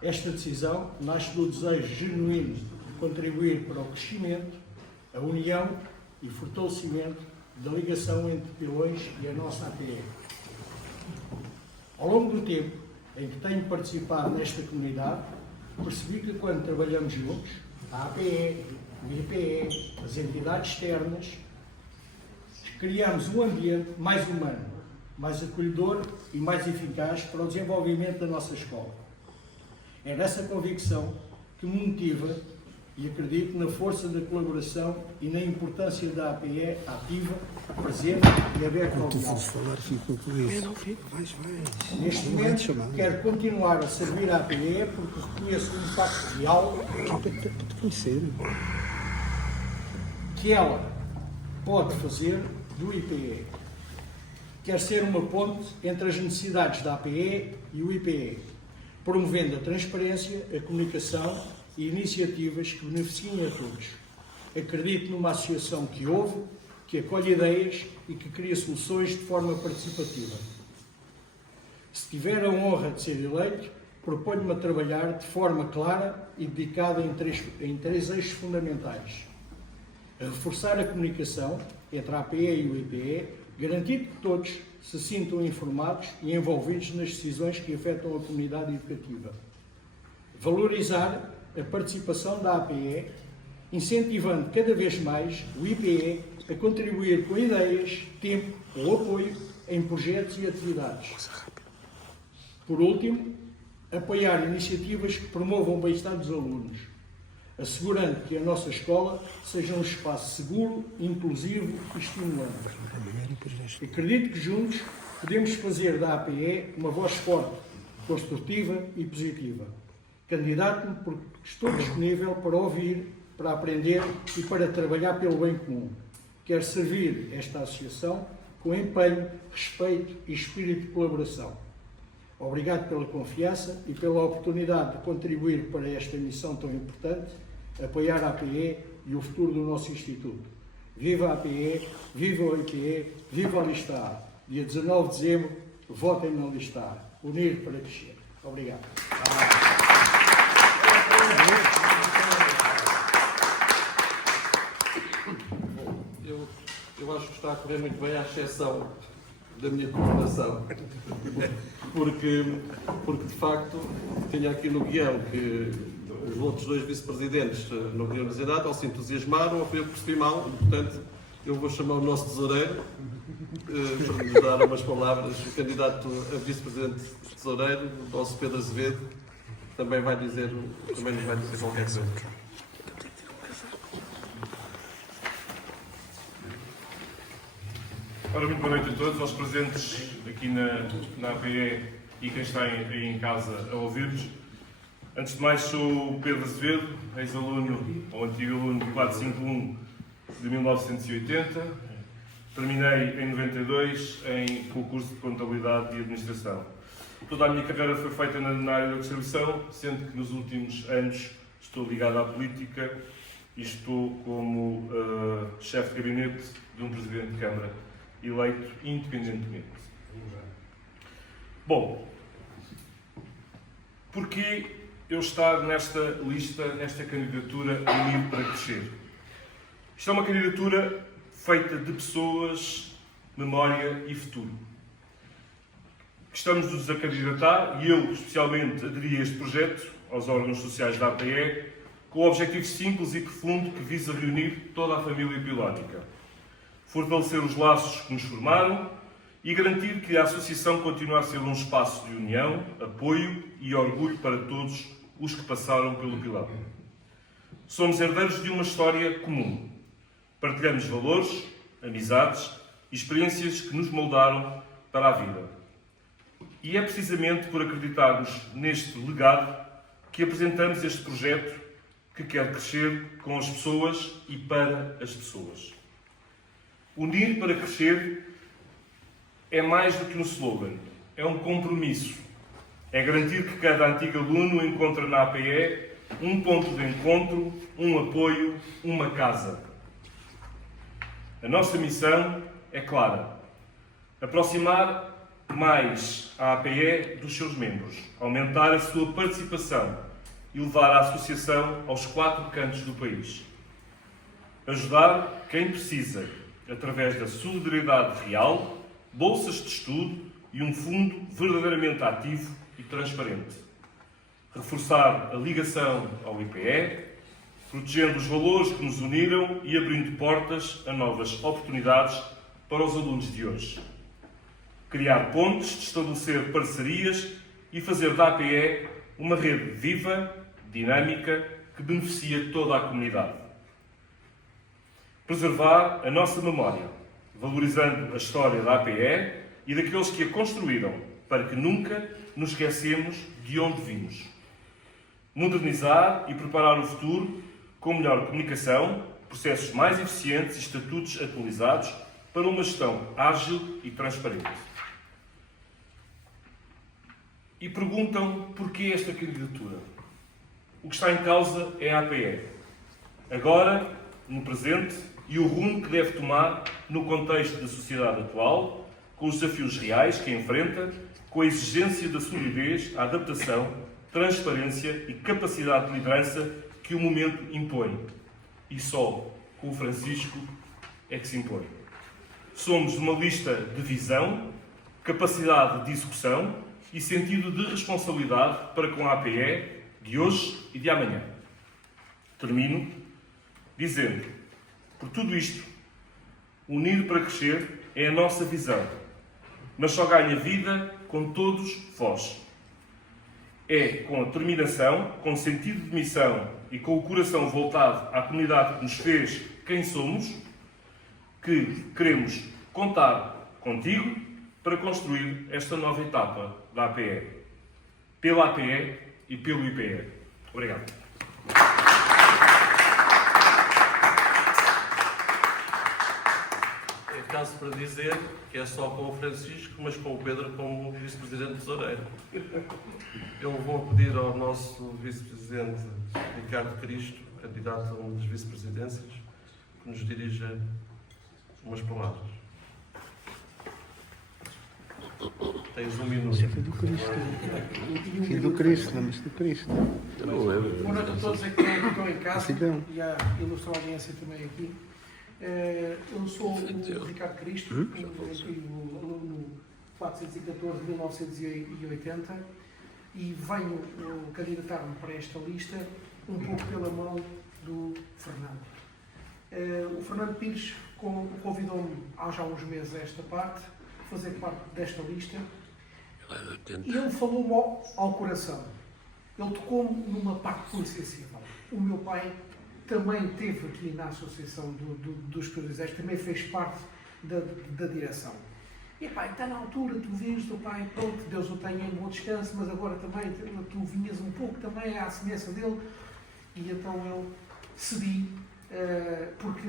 Esta decisão nasce do desejo genuíno de contribuir para o crescimento, a união e fortalecimento da ligação entre Pilões e a nossa APE. Ao longo do tempo em que tenho participado nesta comunidade, percebi que quando trabalhamos juntos, a APE, o IPE, as entidades externas, criamos um ambiente mais humano, mais acolhedor e mais eficaz para o desenvolvimento da nossa escola. É nessa convicção que me motiva e acredito na força da colaboração e na importância da APE ativa, presente e aberta ao diálogo. Neste momento, quero continuar a servir a APE porque reconheço o impacto real que ela pode fazer do IPE. Quer ser uma ponte entre as necessidades da APE e o IPE, promovendo a transparência, a comunicação e iniciativas que beneficiem a todos. Acredito numa associação que ouve, que acolhe ideias e que cria soluções de forma participativa. Se tiver a honra de ser eleito, proponho-me a trabalhar de forma clara e dedicada em três eixos fundamentais. A reforçar a comunicação entre a APE e o IPE, garantindo que todos se sintam informados e envolvidos nas decisões que afetam a comunidade educativa. Valorizar a participação da APE, incentivando cada vez mais o IPE a contribuir com ideias, tempo ou apoio em projetos e atividades. Por último, apoiar iniciativas que promovam o bem-estar dos alunos, assegurando que a nossa escola seja um espaço seguro, inclusivo e estimulante. Acredito que juntos podemos fazer da APE uma voz forte, construtiva e positiva. Candidato-me porque estou disponível para ouvir, para aprender e para trabalhar pelo bem comum. Quero servir esta associação com empenho, respeito e espírito de colaboração. Obrigado pela confiança e pela oportunidade de contribuir para esta missão tão importante, apoiar a APE e o futuro do nosso Instituto. Viva a APE, viva o IPE, viva a Lista A. Dia 19 de dezembro, votem na Lista A. Unir para crescer. Obrigado. Eu acho que está a correr muito bem, à exceção da minha coordenação. Porque de facto, tinha aqui no guião que os outros dois vice-presidentes não queriam dizer nada, ou se entusiasmaram, ou foi eu que percebi mal, e, portanto, eu vou chamar o nosso tesoureiro para nos dar umas palavras. O candidato a vice-presidente tesoureiro, o nosso Pedro Azevedo, também nos vai dizer qualquer coisa. Ora, muito boa noite a todos, aos presentes aqui na APE e quem está aí em casa a ouvir-nos. Antes de mais, sou o Pedro Azevedo, ex-aluno ou antigo aluno do 451 de 1980. Terminei em 92 com o curso de Contabilidade e Administração. Toda a minha carreira foi feita na área da distribuição, sendo que nos últimos anos estou ligado à política e estou como chefe de gabinete de um Presidente de Câmara, eleito independentemente. Bom, porquê eu estar nesta lista, nesta candidatura Unir para Crescer? Isto é uma candidatura feita de pessoas, memória e futuro. Estamos-nos a candidatar, e eu especialmente aderi a este projeto, aos órgãos sociais da APE, com o objetivo simples e profundo que visa reunir toda a família pilónica, fortalecer os laços que nos formaram e garantir que a Associação continue a ser um espaço de união, apoio e orgulho para todos os que passaram pelo Pilar. Somos herdeiros de uma história comum. Partilhamos valores, amizades e experiências que nos moldaram para a vida. E é precisamente por acreditarmos neste legado que apresentamos este projeto que quer crescer com as pessoas e para as pessoas. Unir para crescer é mais do que um slogan, é um compromisso. É garantir que cada antigo aluno encontra na APE um ponto de encontro, um apoio, uma casa. A nossa missão é clara: aproximar mais a APE dos seus membros, aumentar a sua participação e levar a associação aos 4 cantos do país. Ajudar quem precisa, através da solidariedade real, bolsas de estudo e um fundo verdadeiramente ativo e transparente. Reforçar a ligação ao IPE, protegendo os valores que nos uniram e abrindo portas a novas oportunidades para os alunos de hoje. Criar pontes, estabelecer parcerias e fazer da APE uma rede viva, dinâmica, que beneficia toda a comunidade. Preservar a nossa memória, valorizando a história da APE e daqueles que a construíram, para que nunca nos esquecemos de onde vimos. Modernizar e preparar o futuro com melhor comunicação, processos mais eficientes e estatutos atualizados para uma gestão ágil e transparente. E perguntam porquê esta candidatura. O que está em causa é a APE. Agora, no presente, e o rumo que deve tomar no contexto da sociedade atual, com os desafios reais que enfrenta, com a exigência da solidez, a adaptação, transparência e capacidade de liderança que o momento impõe. E só com o Francisco é que se impõe. Somos uma lista de visão, capacidade de execução e sentido de responsabilidade para com a APE de hoje e de amanhã. Termino dizendo, por tudo isto, unir para crescer é a nossa visão, mas só ganha vida com todos vós. É com a determinação, com sentido de missão e com o coração voltado à comunidade que nos fez quem somos, que queremos contar contigo para construir esta nova etapa da APE. Pela APE e pelo IPE. Obrigado. É caso para dizer que é só com o Francisco, mas com o Pedro como vice-presidente tesoureiro. Eu vou pedir ao nosso vice-presidente Ricardo Cristo, candidato a uma das vice-presidências, que nos dirija umas palavras. Tens 1 minuto. Filho do Cristo. Filho do Cristo, lembra-se do Cristo. Boa noite a todos aqui que estão em casa e à ilustre audiência também aqui. Eu sou o Ricardo Cristo, o aluno 414 de 1980 e venho candidatar-me para esta lista um pouco pela mão do Fernando. O Fernando Pires convidou-me há já uns meses a esta parte, fazer parte desta lista, e ele falou-me ao coração. Ele tocou-me numa parte muito sensível. O meu pai também esteve aqui na Associação dos Estudantes, também fez parte da direção. E pai, está na altura, tu vês teu pai, pronto, Deus o tenha em bom descanso, mas agora também tu vinhas um pouco também à semelhança dele, e então eu cedi, porque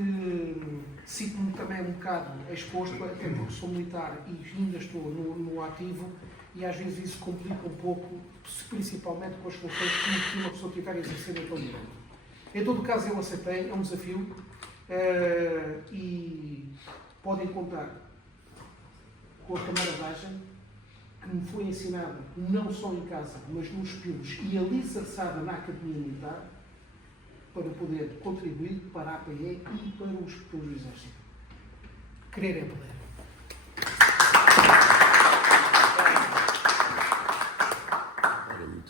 sinto-me também um bocado exposto, até porque sou militar e ainda estou no ativo, e às vezes isso complica um pouco, principalmente com as funções que uma pessoa tiver a exercer aquele direito. Em todo caso, eu aceitei, é um desafio, e podem contar com a camaradagem que me foi ensinada não só em casa, mas nos pilos e alicerçada na Academia Militar, para poder contribuir para a APE e para os futuros do Exército. Querer é poder.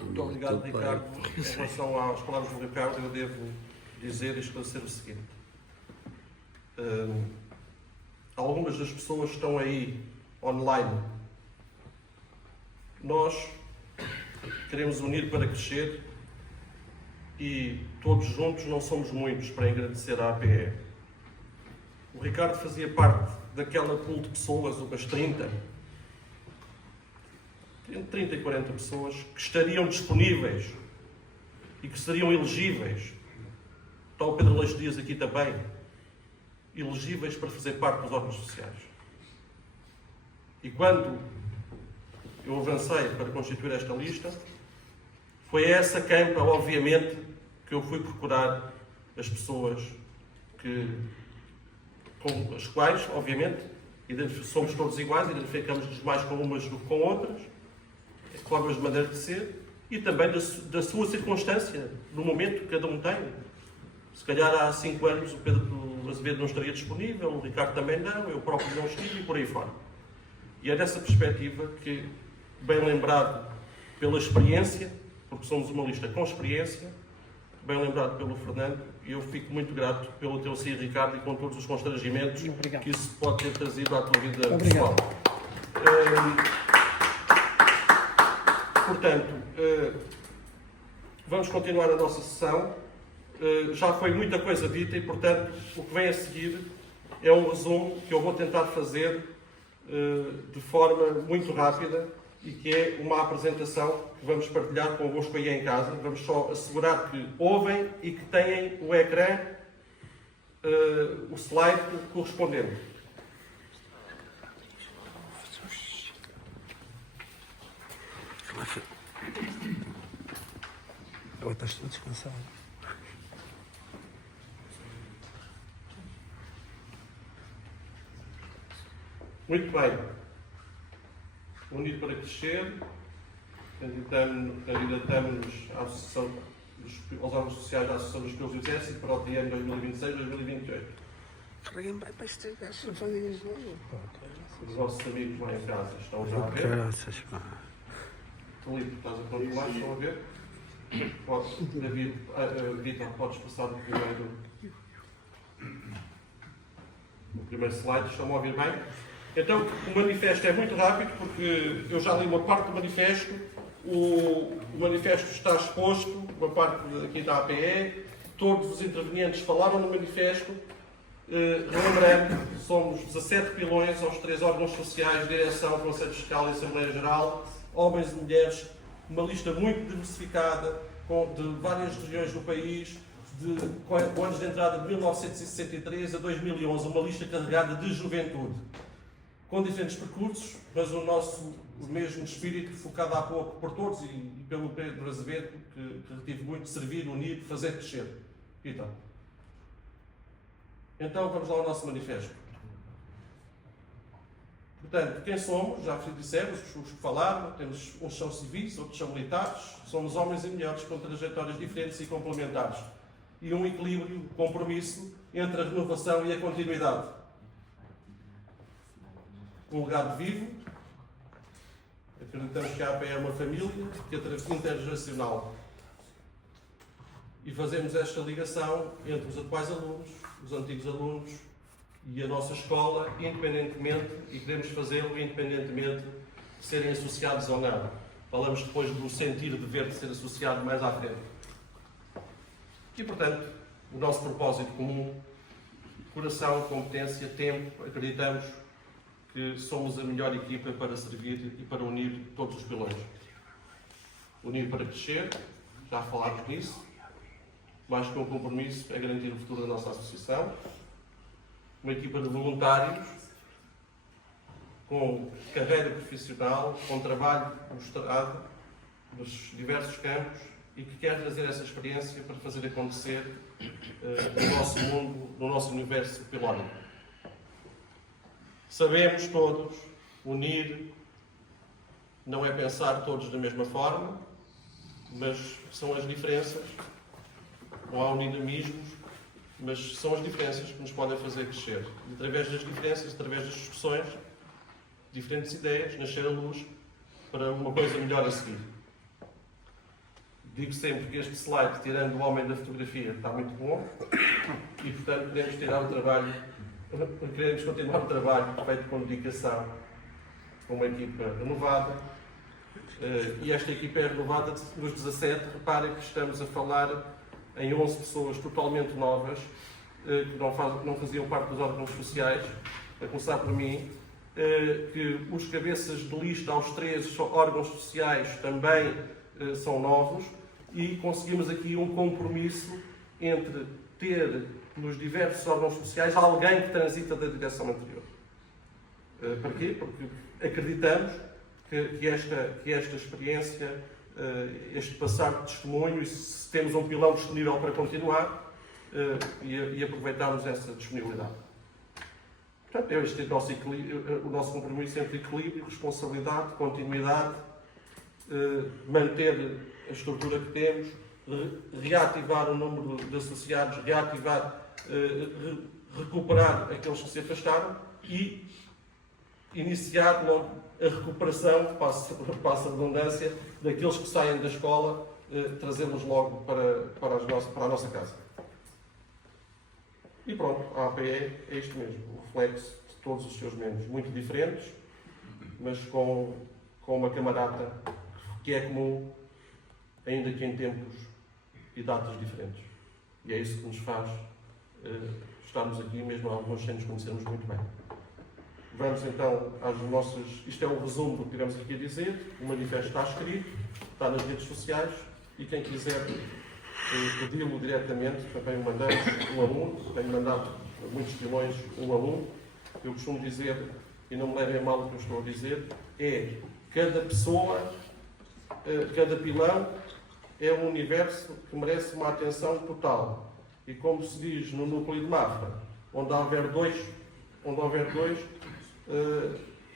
Muito obrigado, Ricardo. Em relação às palavras do Ricardo, eu devo dizer e esclarecer o seguinte. Algumas das pessoas estão aí online. Nós queremos unir para crescer e todos juntos não somos muitos para agradecer à APE. O Ricardo fazia parte daquela pool de pessoas, umas 30, entre 30 e 40 pessoas que estariam disponíveis e que seriam elegíveis. Está o Pedro Leixo Dias aqui também. Elegíveis para fazer parte dos órgãos sociais. E quando eu avancei para constituir esta lista, foi a essa campa, obviamente, que eu fui procurar as pessoas com as quais, obviamente, somos todos iguais, identificamos-nos mais com umas do que com outras, formas de maneira de ser, e também da sua circunstância, no momento que cada um tem. Se calhar há 5 anos o Pedro Azevedo não estaria disponível, o Ricardo também não, eu próprio não estive e por aí fora. E é dessa perspectiva que, bem lembrado pela experiência, porque somos uma lista com experiência, bem lembrado pelo Fernando, e eu fico muito grato pelo teu sim, Ricardo, e com todos os constrangimentos que isso pode ter trazido à tua vida pessoal. Portanto, vamos continuar a nossa sessão. Já foi muita coisa dita e, portanto, o que vem a seguir é um resumo que eu vou tentar fazer de forma muito rápida e que é uma apresentação que vamos partilhar convosco aí em casa. Vamos só assegurar que ouvem e que têm o ecrã, o slide correspondente. Agora estás todo descansado. Muito bem. Unido para crescer, candidatamos à Associação aos órgãos sociais da Associação dos Pelos do Exército para o triênio 2026-2028. Alguém vai para este gajo fazer isso. Os nossos amigos lá em casa estão já a ver. Graças, pá. Filipe, estás a controlar? Estão a ver? David, Vitor, podes passar o primeiro slide. Estão a ouvir bem? Então, o manifesto é muito rápido, porque eu já li uma parte do manifesto. O manifesto está exposto, uma parte aqui da APE. Todos os intervenientes falaram no manifesto. Relembrando, somos 17 pilões aos 3 órgãos sociais, Direção, Conselho Fiscal e Assembleia Geral, homens e mulheres, uma lista muito diversificada, de várias regiões do país, com anos de entrada de 1963 a 2011, uma lista carregada de juventude, com diferentes percursos, mas o mesmo espírito focado há pouco por todos e pelo Pedro Azevedo, que retive muito, servir, unir, fazer crescer. Então vamos lá ao nosso manifesto. Portanto, quem somos? Já dissemos, os que falaram, uns são civis, outros são militares, somos homens e mulheres com trajetórias diferentes e complementares. E um equilíbrio, compromisso entre a renovação e a continuidade. Um legado vivo. Acreditamos que a APE é uma família intergeracional. E fazemos esta ligação entre os atuais alunos, os antigos alunos e a nossa escola, independentemente, e queremos fazê-lo independentemente de serem associados ou não. Falamos depois do sentir de dever de ser associado mais à frente. E, portanto, o nosso propósito comum, coração, competência, tempo, acreditamos que somos a melhor equipa para servir e para unir todos os pilões. Unir para crescer, já falámos nisso. Mais que um compromisso é garantir o futuro da nossa associação. Uma equipa de voluntários com carreira profissional, com trabalho mostrado nos diversos campos e que quer trazer essa experiência para fazer acontecer no nosso mundo, no nosso universo pilónico. Sabemos todos, unir não é pensar todos da mesma forma, mas são as diferenças. Não há unanimismos, mas são as diferenças que nos podem fazer crescer. E através das diferenças, através das discussões, diferentes ideias, nascer a luz para uma coisa melhor a seguir. Digo sempre que este slide, tirando o homem da fotografia, está muito bom e, portanto, queremos continuar o trabalho feito com dedicação, com uma equipa renovada. E esta equipa é renovada dos 17. Reparem que estamos a falar em 11 pessoas totalmente novas, que não faziam parte dos órgãos sociais, a começar por mim, que os cabeças de lista aos 3 órgãos sociais também são novos, e conseguimos aqui um compromisso entre ter nos diversos órgãos sociais alguém que transita da direção anterior. Para quê? Porque acreditamos que esta experiência, este passar de testemunho, e se temos um pilão disponível para continuar, e aproveitarmos essa disponibilidade. Portanto, este é o nosso compromisso entre equilíbrio, responsabilidade, continuidade, manter a estrutura que temos, reativar o número de associados, recuperar aqueles que se afastaram e iniciar logo a recuperação, passa a redundância, daqueles que saem da escola, trazê-los logo para a nossa casa. E pronto, a APE é isto mesmo, o reflexo de todos os seus membros, muito diferentes, mas com uma camarata que é comum, ainda que em tempos e datas diferentes. E é isso que nos faz estarmos aqui, mesmo alguns sem nos conhecermos muito bem. Vamos então às nossas... Isto é um resumo do que tivemos aqui a dizer. O manifesto está escrito, está nas redes sociais, e quem quiser pedi-lo diretamente, também o mandamos um a um. Tenho mandado muitos pilões um a um. Eu costumo dizer, e não me levem a mal o que eu estou a dizer, cada pessoa, cada pilão é um universo que merece uma atenção total. E como se diz no núcleo de Mafra, onde houver dois,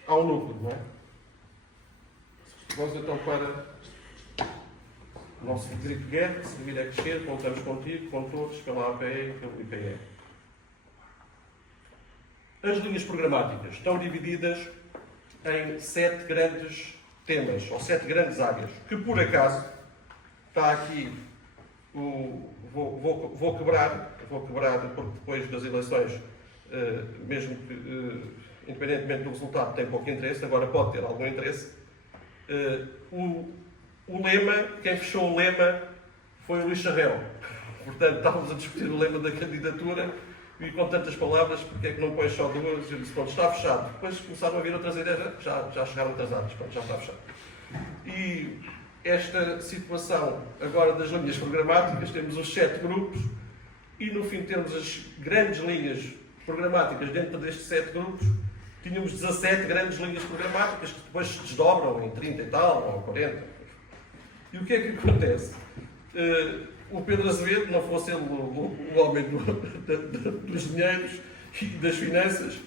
há um núcleo, não é? Vamos então para o nosso Frederico Guerra, servir a crescer, contamos contigo, com todos, pela APE e pelo IPE. As linhas programáticas estão divididas em 7 grandes temas, ou 7 grandes áreas, que por acaso está aqui, vou quebrar, porque depois das eleições, mesmo que, independentemente do resultado, tem pouco interesse, agora pode ter algum interesse. O lema, quem fechou o lema foi o Luís Charrel. Portanto, estávamos a discutir o lema da candidatura e com tantas palavras, porque é que não pões só 2? Eu disse, pronto, está fechado. Depois começaram a vir outras ideias, já chegaram atrasadas, pronto, já está fechado. E esta situação agora das linhas programáticas, temos os 7 grupos e no fim temos as grandes linhas programáticas dentro destes 7 grupos. Tínhamos 17 grandes linhas programáticas que depois se desdobram em 30 e tal, ou 40. E o que é que acontece? O Pedro Azevedo, não fosse ele o homem dos dinheiros e das finanças,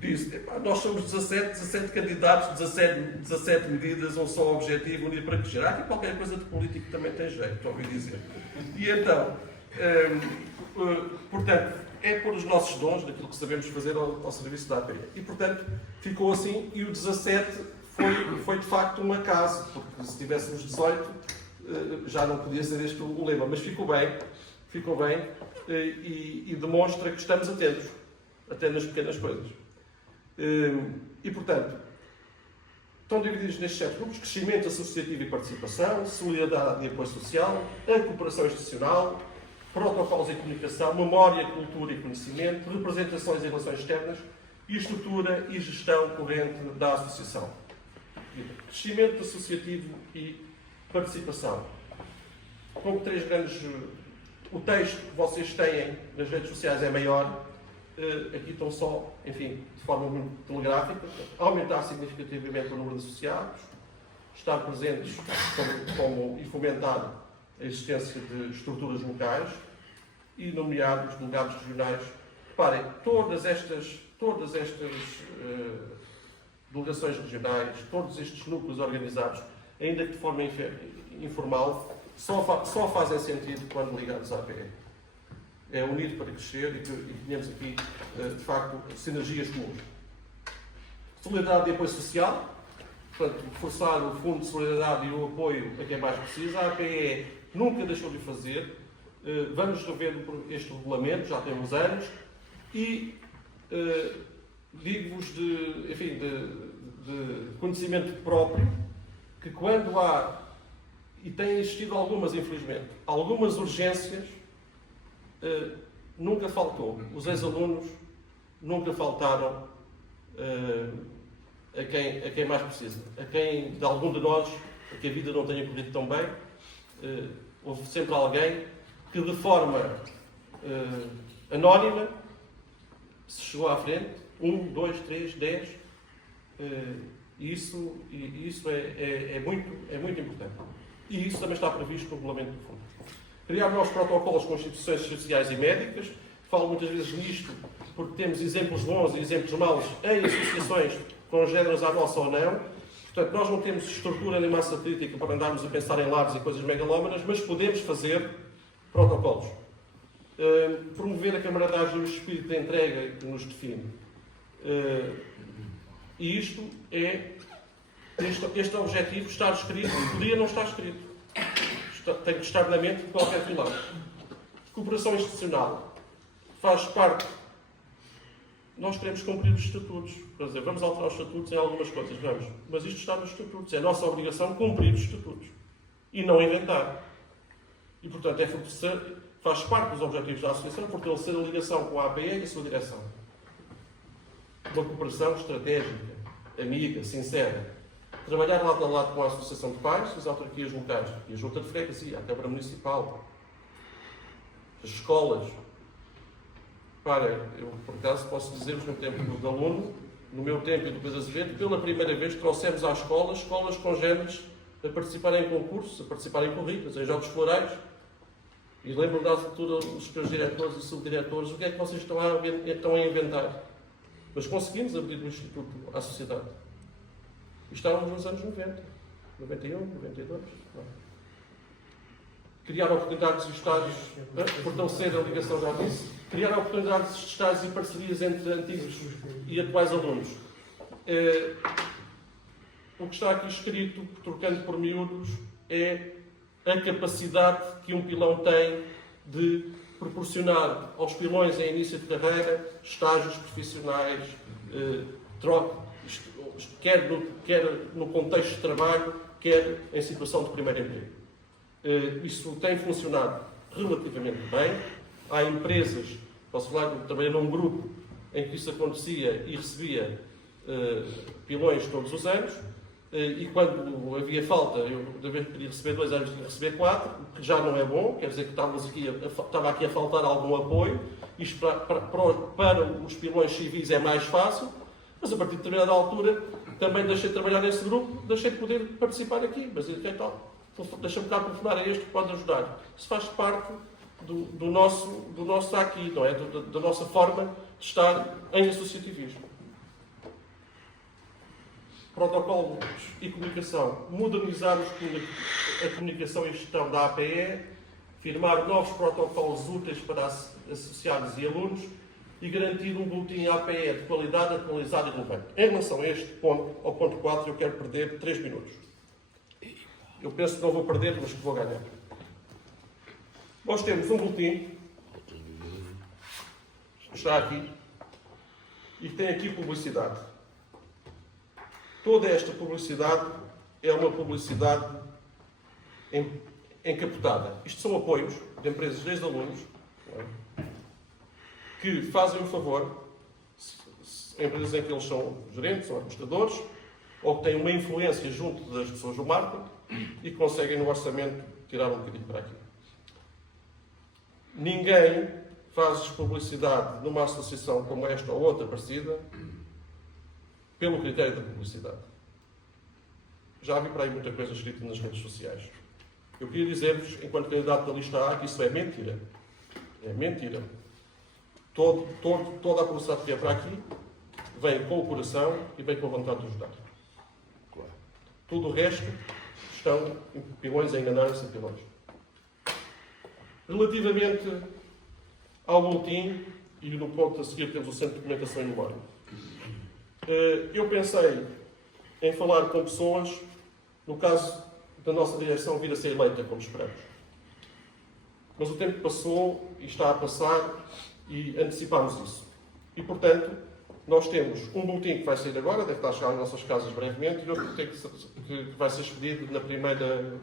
disse, nós somos 17 candidatos, 17 medidas, um só objetivo, unir para crescer. Há aqui qualquer coisa de político também tem jeito, ouvi dizer. E então, portanto, é pôr os nossos dons, daquilo que sabemos fazer ao serviço da APE. E, portanto, ficou assim, e o 17 foi de facto um acaso, porque se tivéssemos 18, já não podia ser este o lema, mas ficou bem, e demonstra que estamos atentos, até nas pequenas coisas. E, portanto, estão divididos nestes 7 grupos: crescimento associativo e participação, solidariedade e apoio social, a cooperação institucional, protocolos e comunicação, memória, cultura e conhecimento, representações e relações externas e estrutura e gestão corrente da associação. Crescimento associativo e participação. Como 3 grandes... O texto que vocês têm nas redes sociais é maior. Aqui estão só, enfim, de forma muito telegráfica, aumentar significativamente o número de associados, estar presentes e fomentar a existência de estruturas locais e nomear os delegados regionais. Reparem, todas estas delegações regionais, todos estes núcleos organizados, ainda que de forma informal, só fazem sentido quando ligados à APE. É unir para crescer e temos aqui, de facto, sinergias comuns. Solidariedade e apoio social, portanto, reforçar o Fundo de Solidariedade e o apoio a quem mais precisa. A APE nunca deixou de o fazer. Vamos rever este regulamento, já tem uns anos, e digo-vos de conhecimento próprio, que quando há, e têm existido algumas, infelizmente, algumas urgências, nunca faltou. Os ex-alunos nunca faltaram a quem mais precisa, a quem, de algum de nós, a que a vida não tenha corrido tão bem. Houve sempre alguém que, de forma anónima, se chegou à frente, 1, 2, 3, 10, e isso é muito importante. E isso também está previsto no Regulamento do Fundo. Criar novos protocolos com instituições sociais e médicas. Falo muitas vezes nisto porque temos exemplos bons e exemplos maus em associações congêneras à nossa ou não. Portanto, nós não temos estrutura nem massa crítica para andarmos a pensar em lares e coisas megalómanas, mas podemos fazer protocolos. Promover a camaradagem e o espírito de entrega que nos define. E isto este objetivo está escrito, podia não estar escrito. Tem que estar na mente de qualquer pilar. Cooperação institucional. Faz parte. Nós queremos cumprir os estatutos. Quer dizer, vamos alterar os estatutos em algumas coisas, vamos. Mas isto está nos estatutos. É nossa obrigação cumprir os estatutos. E não inventar. E, portanto, faz parte dos objetivos da Associação fortalecer a ligação com a APE e a sua direção. Uma cooperação estratégica, amiga, sincera. Trabalhar lado a lado com a Associação de Pais, as autarquias locais e a Junta de Freguesia, a Câmara Municipal, as escolas. Eu, por acaso, posso dizer-vos, no tempo do aluno, no meu tempo e do Pedro Azevedo, pela primeira vez trouxemos às escolas congêneres a participarem em concursos, a participarem em corridas, em jogos florais. E lembro da altura os seus diretores e subdiretores, o que é que vocês estão a inventar? Mas conseguimos abrir o Instituto à sociedade. E estávamos nos anos 90, 91, 92. Criar oportunidades de estágios, fortalecer a ligação, já disse. Criar oportunidades de estágios e parcerias entre antigos e atuais alunos. O que está aqui escrito, trocando por miúdos, é a capacidade que um pilão tem de proporcionar aos pilões em início de carreira estágios profissionais, quer no contexto de trabalho, quer em situação de primeiro emprego. Isso tem funcionado relativamente bem. Há empresas, posso falar que trabalhei num grupo em que isso acontecia e recebia pilões todos os anos, e quando havia falta, eu da vez que queria receber 2 anos, tinha que receber 4, o que já não é bom, quer dizer que estava aqui a faltar algum apoio. Isto para os pilões civis é mais fácil, mas a partir de determinada altura também deixei de trabalhar nesse grupo, deixei de poder participar aqui. Mas então, deixa-me cá telefonar a este que pode ajudar. Isso faz parte do nosso estar aqui, não é? Da nossa forma de estar em associativismo. Protocolos e comunicação. Modernizar a comunicação e gestão da APE, firmar novos protocolos úteis para associados e alunos e garantir um boletim APE de qualidade, atualizado e relevante. Em relação a este ponto, ao ponto 4, eu quero perder 3 minutos. Eu penso que não vou perder, mas que vou ganhar. Nós temos um boletim, está aqui, e tem aqui publicidade. Toda esta publicidade é uma publicidade encapotada. Isto são apoios de empresas desde alunos, que fazem um favor, empresas em que eles são gerentes ou administradores, ou que têm uma influência junto das pessoas do marketing e conseguem no orçamento tirar um bocadinho para aqui. Ninguém faz publicidade numa associação como esta ou outra parecida pelo critério da publicidade. Já vi para aí muita coisa escrita nas redes sociais. Eu queria dizer-vos, enquanto candidato da lista A, que isso é mentira. É mentira. Toda a publicidade que vier para aqui vem com o coração e vem com a vontade de ajudar. Tudo o resto estão pilões a enganarem-se em pilões. Relativamente ao boletim, e no ponto a seguir temos o Centro de Documentação e Memória. Eu pensei em falar com pessoas, no caso da nossa direção vir a ser eleita, como esperamos. Mas o tempo passou e está a passar e antecipámos isso. E, portanto, nós temos um boletim que vai sair agora, deve estar a chegar às nossas casas brevemente, e outro que vai ser expedido na primeira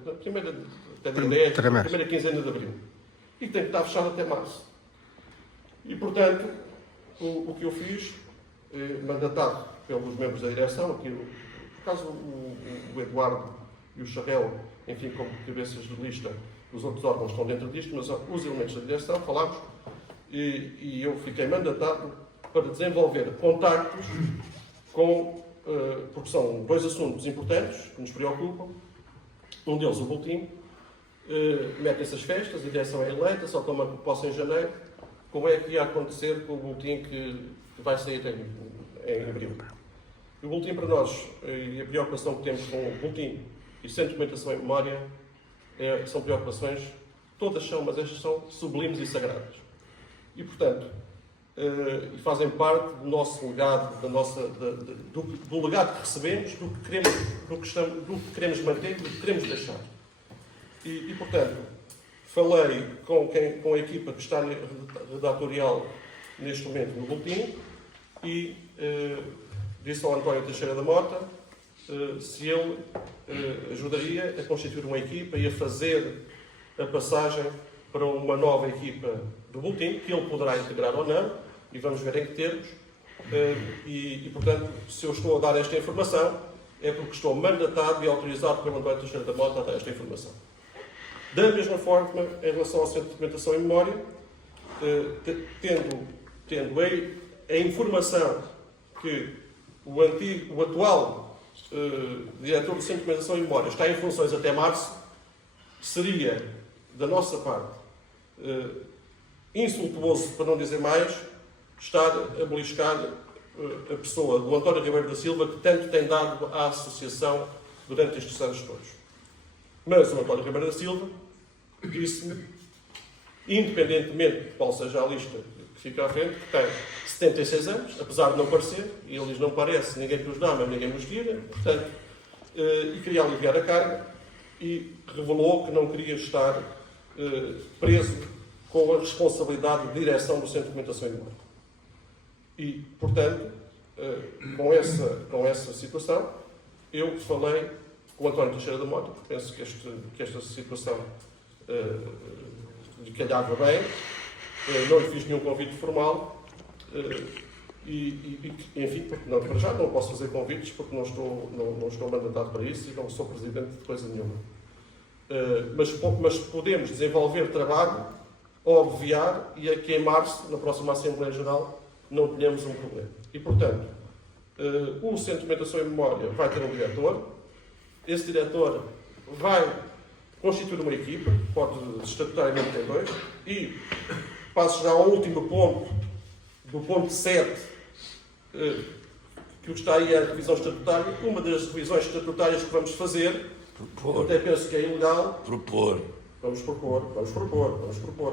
quinzena de abril. E que tem que estar fechado até março. E, portanto, o que eu fiz, mandatado pelos membros da direção, aqui, por acaso o Eduardo e o Charrel, enfim, como cabeças de lista dos outros órgãos estão dentro disto, mas os elementos da direção, falámos, e eu fiquei mandatado para desenvolver contactos com, porque são dois assuntos importantes que nos preocupam. Um deles, o boletim, metem-se as festas, a direção é eleita, só toma posse em janeiro. Como é que ia acontecer com o boletim que vai sair em abril? O boletim para nós, e a preocupação que temos com o boletim e sem documentação em memória, são preocupações, todas são, mas estas são sublimes e sagradas. E, portanto, fazem parte do nosso legado, do legado que recebemos, do que queremos manter, do que queremos deixar. E portanto, falei com a equipa que está redatorial neste momento no boletim e disse ao António Teixeira da Mota se ele ajudaria a constituir uma equipa e a fazer a passagem para uma nova equipa do boletim, que ele poderá integrar ou não, e vamos ver em que termos. Portanto, se eu estou a dar esta informação, é porque estou mandatado e autorizado pelo António Teixeira da Mota a dar esta informação. Da mesma forma, em relação ao Centro de Documentação e Memória, tendo a informação que o atual diretor do Centro de Documentação e Memória está em funções até março, seria, da nossa parte, insultuoso, para não dizer mais, estar a beliscar a pessoa do António Ribeiro da Silva, que tanto tem dado à Associação durante estes anos todos. Mas o António Ribeiro da Silva disse-me, independentemente de qual seja a lista que fica à frente, que tem 76 anos, apesar de não parecer, e ele diz não parece, ninguém nos dá, mas ninguém nos tira, portanto, e queria aliviar a carga, e revelou que não queria estar preso com a responsabilidade de direção do Centro de Documentação e Memória. E, portanto, com essa situação, eu falei com o António Teixeira da Mota, porque penso que esta situação lhe calhava bem, não lhe fiz nenhum convite formal, enfim, porque não, para já não posso fazer convites, porque não estou mandatado para isso e não sou presidente de coisa nenhuma. Mas podemos desenvolver trabalho, obviar, e aqui em março, na próxima Assembleia Geral, não tenhamos um problema. E, portanto, o Centro de Documentação e Memória vai ter um diretor, esse diretor vai constituir uma equipa, pode estatutariamente ter dois, e passo já ao último ponto, do ponto 7, que está aí a revisão estatutária. Uma das revisões estatutárias que vamos fazer, até penso que é ilegal. Vamos propor.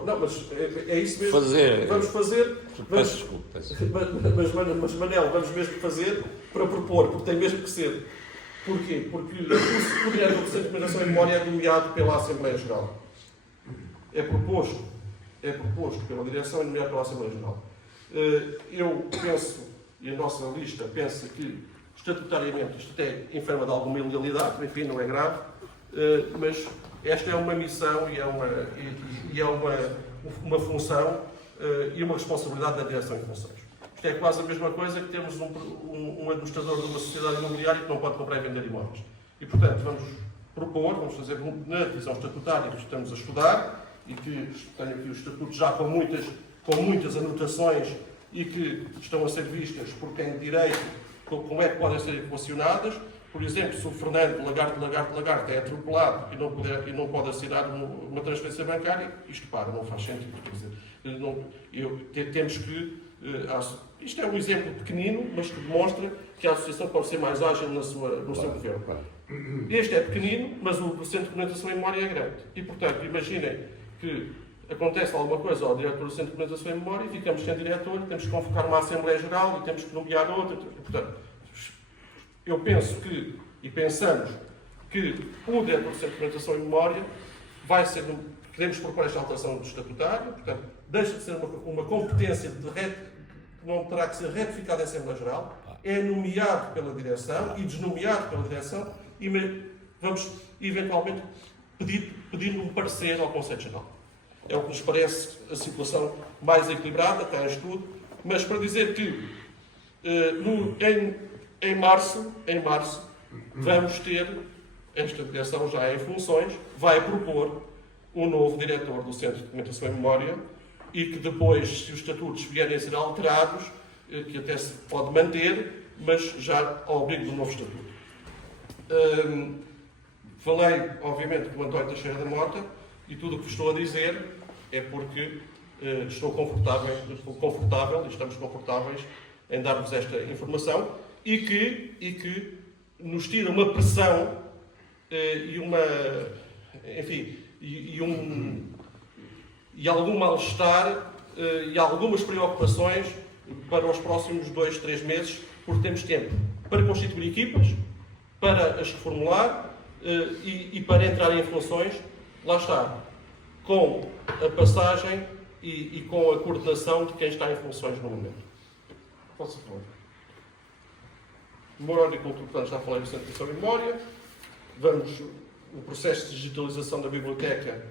Não, mas é isso mesmo. Vamos fazer. Peço desculpa. Mas, Manel, vamos mesmo fazer para propor, porque tem mesmo que ser. Porquê? Porque o diretor do Centro de Documentação e Memória é nomeado pela Assembleia Geral. É proposto pela direção e nomeado pela Assembleia Geral. Eu penso, e a nossa lista pensa que, estatutariamente, isto até enferma de alguma ilegalidade, enfim, não é grave, mas esta é uma missão e é uma função e uma responsabilidade da direção em funções. Isto é quase a mesma coisa que temos um administrador de uma sociedade imobiliária que não pode comprar e vender imóveis. E, portanto, vamos fazer na revisão estatutária que estamos a estudar, e que tenho aqui os estatutos já com muitas anotações e que estão a ser vistas por quem de direito, como é que podem ser equacionadas. Por exemplo, se o Fernando Lagarde é atropelado e não pode assinar uma transferência bancária, isto não faz sentido. Quer dizer, temos que... isto é um exemplo pequenino, mas que demonstra que a associação pode ser mais ágil no seu governo. Este é pequenino, mas o Centro de Documentação e Memória é grande. E, portanto, imaginem que acontece alguma coisa ao diretor do Centro de Documentação e Memória e ficamos sem diretor, temos que convocar uma Assembleia Geral e temos que nomear outra. Portanto, eu penso que, e pensamos, que o diretor do Centro de Documentação e Memória vai ser, queremos propor esta alteração do estatutário, portanto, deixa de ser uma competência que não terá que ser retificada em Assembleia Geral, é nomeado pela direção e desnomeado pela direção e vamos, eventualmente, pedir um parecer ao Conselho Geral. É o que nos parece a situação mais equilibrada, está em estudo, mas para dizer que em março, vamos ter esta direção já em funções, vai propor um novo diretor do Centro de Documentação e Memória e que depois, se os estatutos vierem a ser alterados, que até se pode manter, mas já ao abrigo do novo estatuto. Falei, obviamente, com o António Teixeira da Mota e tudo o que vos estou a dizer é porque estou confortável e estamos confortáveis em dar-vos esta informação e que nos tira uma pressão e uma, enfim, e algum mal-estar e algumas preocupações para os próximos 2, 3 meses, porque temos tempo para constituir equipas, para as reformular e para entrar em funções, lá está, com a passagem e com a coordenação de quem está em funções no momento. Posso falar? Memória e Cultura, portanto, já falei do Centro de Documentação e Memória. O processo de digitalização da biblioteca,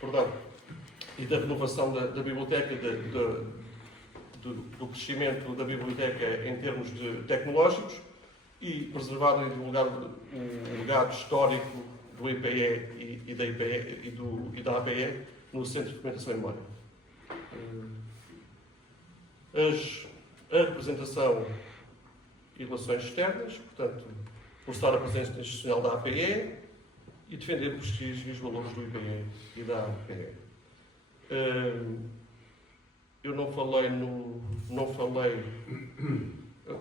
portanto, e da renovação da biblioteca, do crescimento da biblioteca em termos tecnológicos e preservar e divulgar o legado histórico do IPE e da IPE e da APE no Centro de Documentação e Memória. A representação e relações externas, portanto, reforçar a presença institucional da APE e defender o prestígio e os valores do IPE e da APE. Eu não falei.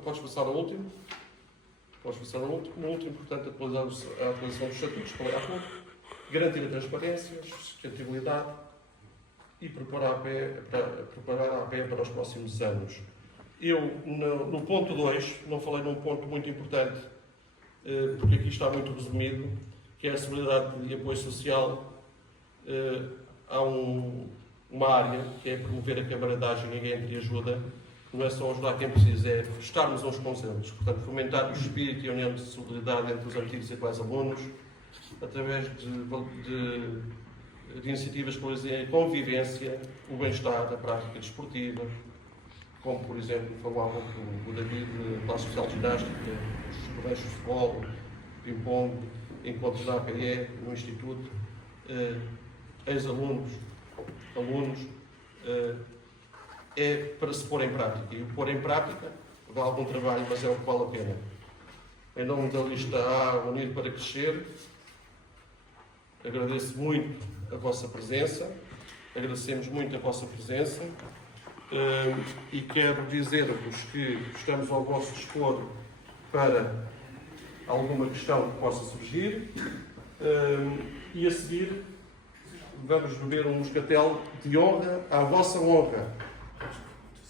Podes passar ao último? No último, portanto, a atualização dos estatutos, falei há pouco, garantir a transparência, a sustentabilidade e preparar a APE para os próximos anos. Eu, no ponto 2, não falei num ponto muito importante, porque aqui está muito resumido, que é a solidariedade e apoio social. Há uma área que é promover a camaradagem e ninguém pedir ajuda. Não é só ajudar quem precisa, é estarmos uns com os outros. Portanto, fomentar o espírito e a união de solidariedade entre os antigos e atuais alunos, através de iniciativas que valorizem a convivência, o bem-estar, a prática desportiva, como, por exemplo, falavam o David, a classe social de ginástica, os torneios de futebol, ping-pong, encontros da APE, no Instituto, ex-alunos, alunos, é para se pôr em prática. E o pôr em prática dá algum trabalho, mas é o que vale a pena. Em nome da lista A, Unir para Crescer, agradeço muito a vossa presença, agradecemos muito a vossa presença e quero dizer-vos que estamos ao vosso dispor para alguma questão que possa surgir e a seguir vamos beber um moscatel de honra à vossa honra.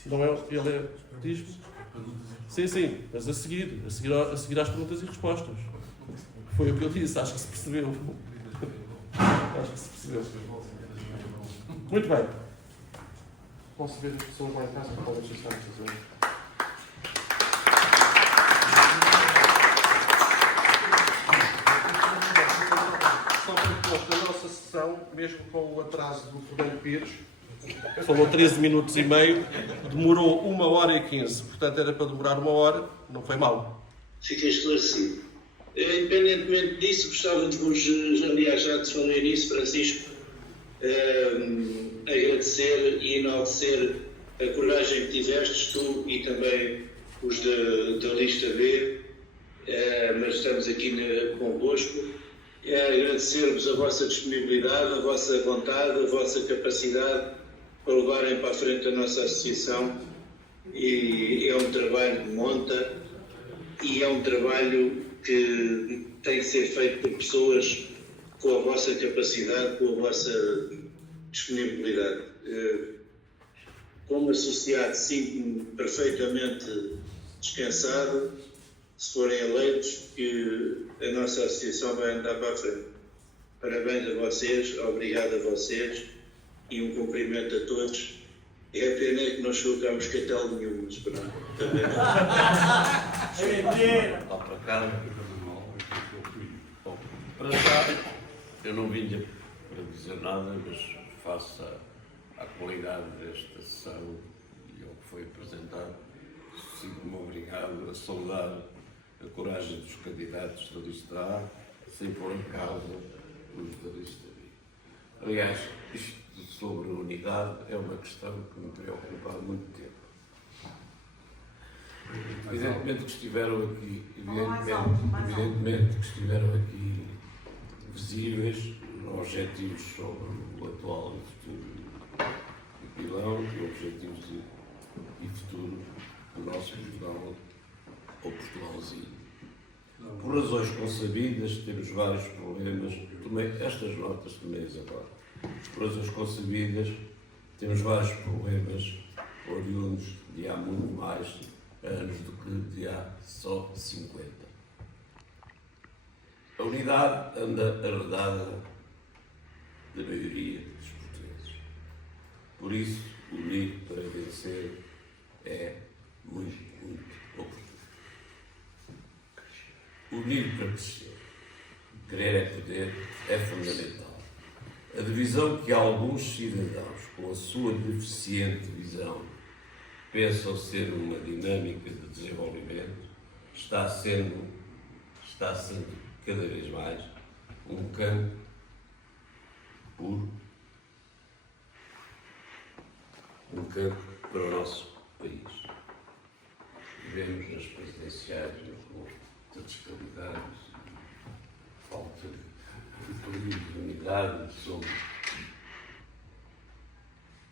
Não é? Ele diz-me? Sim, mas a seguir às perguntas e respostas. Foi o que eu disse, acho que se percebeu. Muito bem. Posso ver as pessoas lá em casa que podem estar a fazer. Na nossa sessão, mesmo com o atraso do Fernando Pires, falou 13 minutos e meio, demorou 1h15, portanto era para demorar 1 hora, não foi mal. Fiquei esclarecido. Independentemente disso, gostava de vos, aliás, já te falei nisso, Francisco, agradecer e enaltecer a coragem que tivestes, tu e também os da lista B, mas estamos aqui convosco. Agradecer-vos a vossa disponibilidade, a vossa vontade, a vossa capacidade para levarem para a frente a nossa associação. E é um trabalho de monta e é um trabalho que tem que ser feito por pessoas com a vossa capacidade, com a vossa disponibilidade. Como associado, sinto-me perfeitamente descansado, se forem eleitos, que a nossa associação vai andar para a frente. Parabéns a vocês, obrigado a vocês e um cumprimento a todos. É pena que não chegou cá moscatel nenhum, mas pronto, também Para já, eu não vim para dizer nada, mas face à qualidade desta sessão e ao que foi apresentado, sinto-me obrigado a saudar a coragem dos candidatos da lista A, sem pôr em causa os da lista B. Aliás, isto sobre a unidade é uma questão que me preocupa há muito tempo. Evidentemente que estiveram aqui, evidentemente que estiveram aqui visíveis objetivos sobre o atual e futuro do Pilão e objetivos e futuro do nosso Portugal ou Portugalzinho. Por razões consabidas, temos vários problemas, estas notas tomei-as agora. Por razões consabidas, temos vários problemas oriundos de há muito mais anos do que de há só 50. A unidade anda arredada da maioria dos portugueses. Por isso, unir para vencer é muito, muito oportuno. Unir para crescer. Querer é poder é fundamental. A divisão que alguns cidadãos, com a sua deficiente visão, pensam ser uma dinâmica de desenvolvimento, está sendo cada vez mais um campo puro, um campo para o nosso país. Vivemos nas presidenciais de disparidades, falta de equilíbrio, de unidade sobre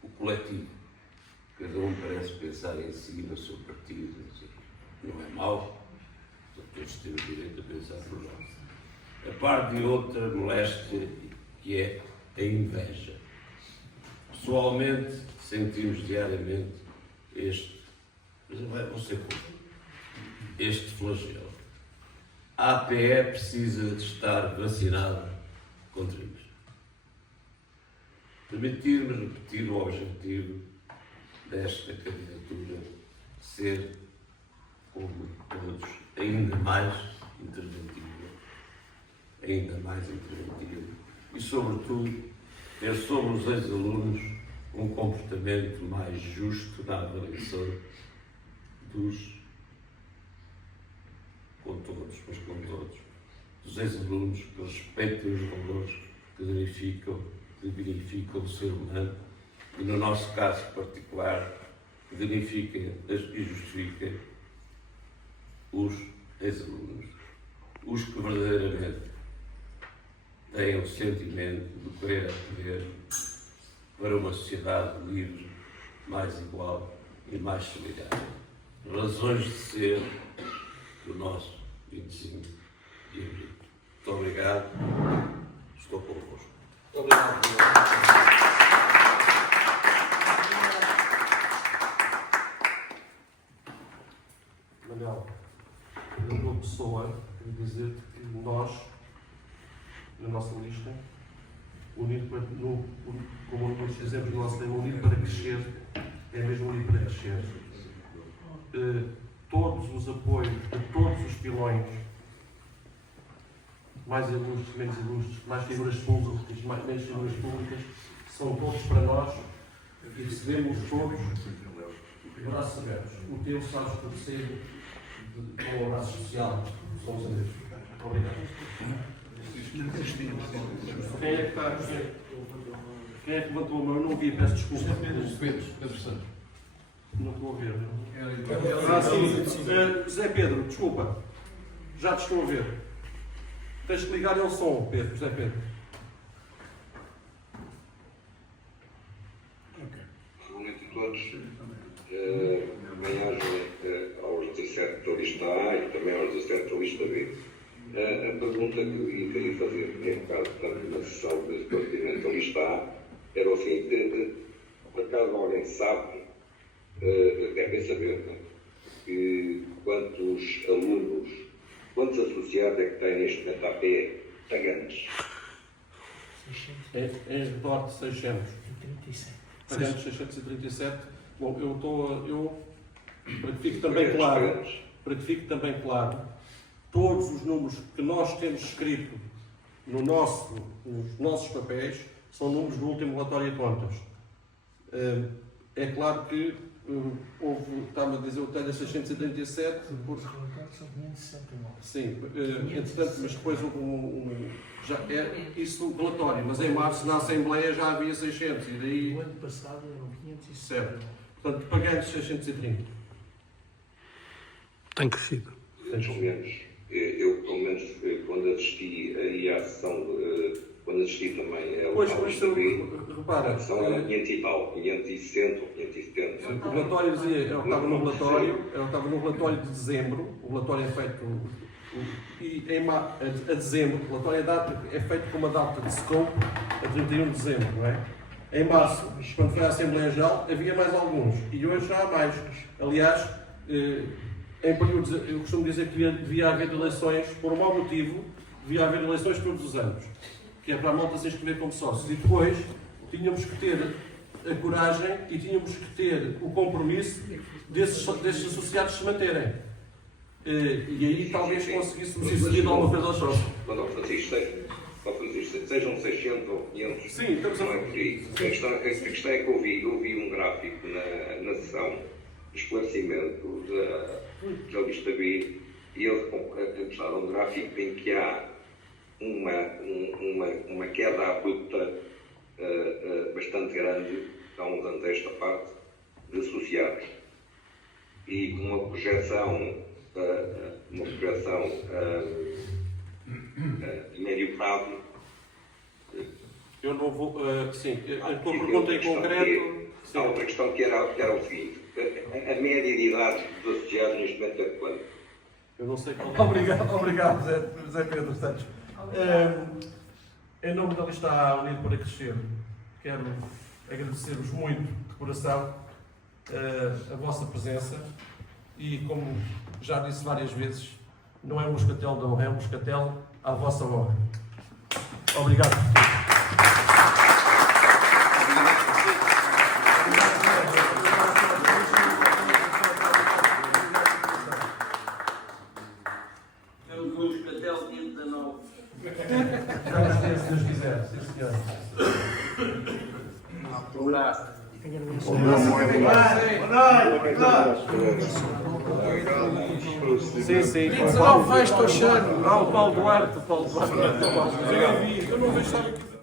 o coletivo. Cada um parece pensar em si, no seu partido, não é mau, todos temos direito a pensar por nós. A par de outra moléstia, que é a inveja. Pessoalmente, sentimos diariamente este flagelo. A APE precisa de estar vacinada contra isto. Permitir-me repetir o objetivo desta candidatura ser, como todos, ainda mais interventiva e, sobretudo, ter sobre os ex-alunos um comportamento mais justo na avaliação dos ex-alunos que respeitem os valores que dignificam o ser humano e, no nosso caso particular, que dignifiquem e justifiquem os ex-alunos, os que verdadeiramente têm o sentimento de querer poder para uma sociedade livre, mais igual e mais solidária. Razões de ser do nosso 25 de abril. Muito obrigado. Estou convosco. Muito obrigado. Manuel, eu, como pessoa, quero dizer que nós, na nossa lista, como nós fizemos no nosso tema, unir para crescer, é mesmo unir para crescer. Todos os apoios de todos os pilões, mais ilustres, menos ilustres, mais figuras públicas, menos figuras públicas, são todos para nós e recebemos todos de braços abertos. O teu está esclarecido com o abraço social. Somos amigos. Obrigado. Quem é que está? Quem é que levantou a mão? Eu não ouvi, peço desculpa. Pedro Santos. Não estou a ver. Sim. José Pedro, desculpa. Já te estou a ver. Tens que ligar ao som, Pedro. José Pedro. Boa noite a todos. Bem-aja aos 17 da lista A e também aos 17 da lista B. A pergunta que eu queria fazer, em caso, portanto, na sessão de pertinente da lista A, era o seguinte: por acaso alguém sabe, devem saber, que quantos alunos, quantos associados é que tem neste momento a APE pagantes? Em redor de 600. Pagantes 637. Bom, para que fique também claro, todos os números que nós temos escrito nos nossos papéis são números do último relatório de contas. É claro que Está-me a dizer o detalhe das 637, porque... São 569. Sim, entretanto, mas depois já é isso relatório, mas em março na Assembleia já havia 600 e daí... O ano passado eram 560. Certo. Portanto, pagamos 630. Tem crescido. Pelo menos, eu pelo menos quando assisti aí à sessão, quando assisti também ao repara, a sessão era 500 e tal, 560 ou 570. O relatório dizia, eu estava no relatório de dezembro, o relatório é feito a dezembro, o relatório é feito com uma data de scope a 31 de dezembro, não é? Em março, quando foi à Assembleia Geral, havia mais alguns, e hoje já há mais. Aliás, em períodos, eu costumo dizer que devia haver eleições, por um mau motivo, devia haver eleições todos os anos, que é para a malta se inscrever como sócios. E depois tínhamos que ter a coragem e tínhamos que ter o compromisso desses associados se manterem. E aí talvez conseguíssemos exigir alguma coisa aos sócios. Francisco, sejam 600 ou 500, sim, estamos não é por aí. A questão é que eu vi um gráfico na sessão de esclarecimento da lista B e eles apostaram um gráfico em que há uma queda abrupta bastante grande, há uns anos a esta parte, de associados e com uma projeção de médio prazo. Eu não vou. Sim, a tua pergunta em concreto. Há outra questão que era o seguinte: a média de idade dos associados neste momento é de quanto? Eu não sei qual. Obrigado, Zé Pedro Santos. Em nome da lista A Unido para Crescer, quero agradecer-vos muito de coração a vossa presença e, como já disse várias vezes, não é um moscatel da honra, é um moscatel à vossa honra. Obrigado por tudo. Se Deus quiser, sim senhor. Sim, sim. 19 vais, estou cheio. O Paulo Duarte. Eu não vejo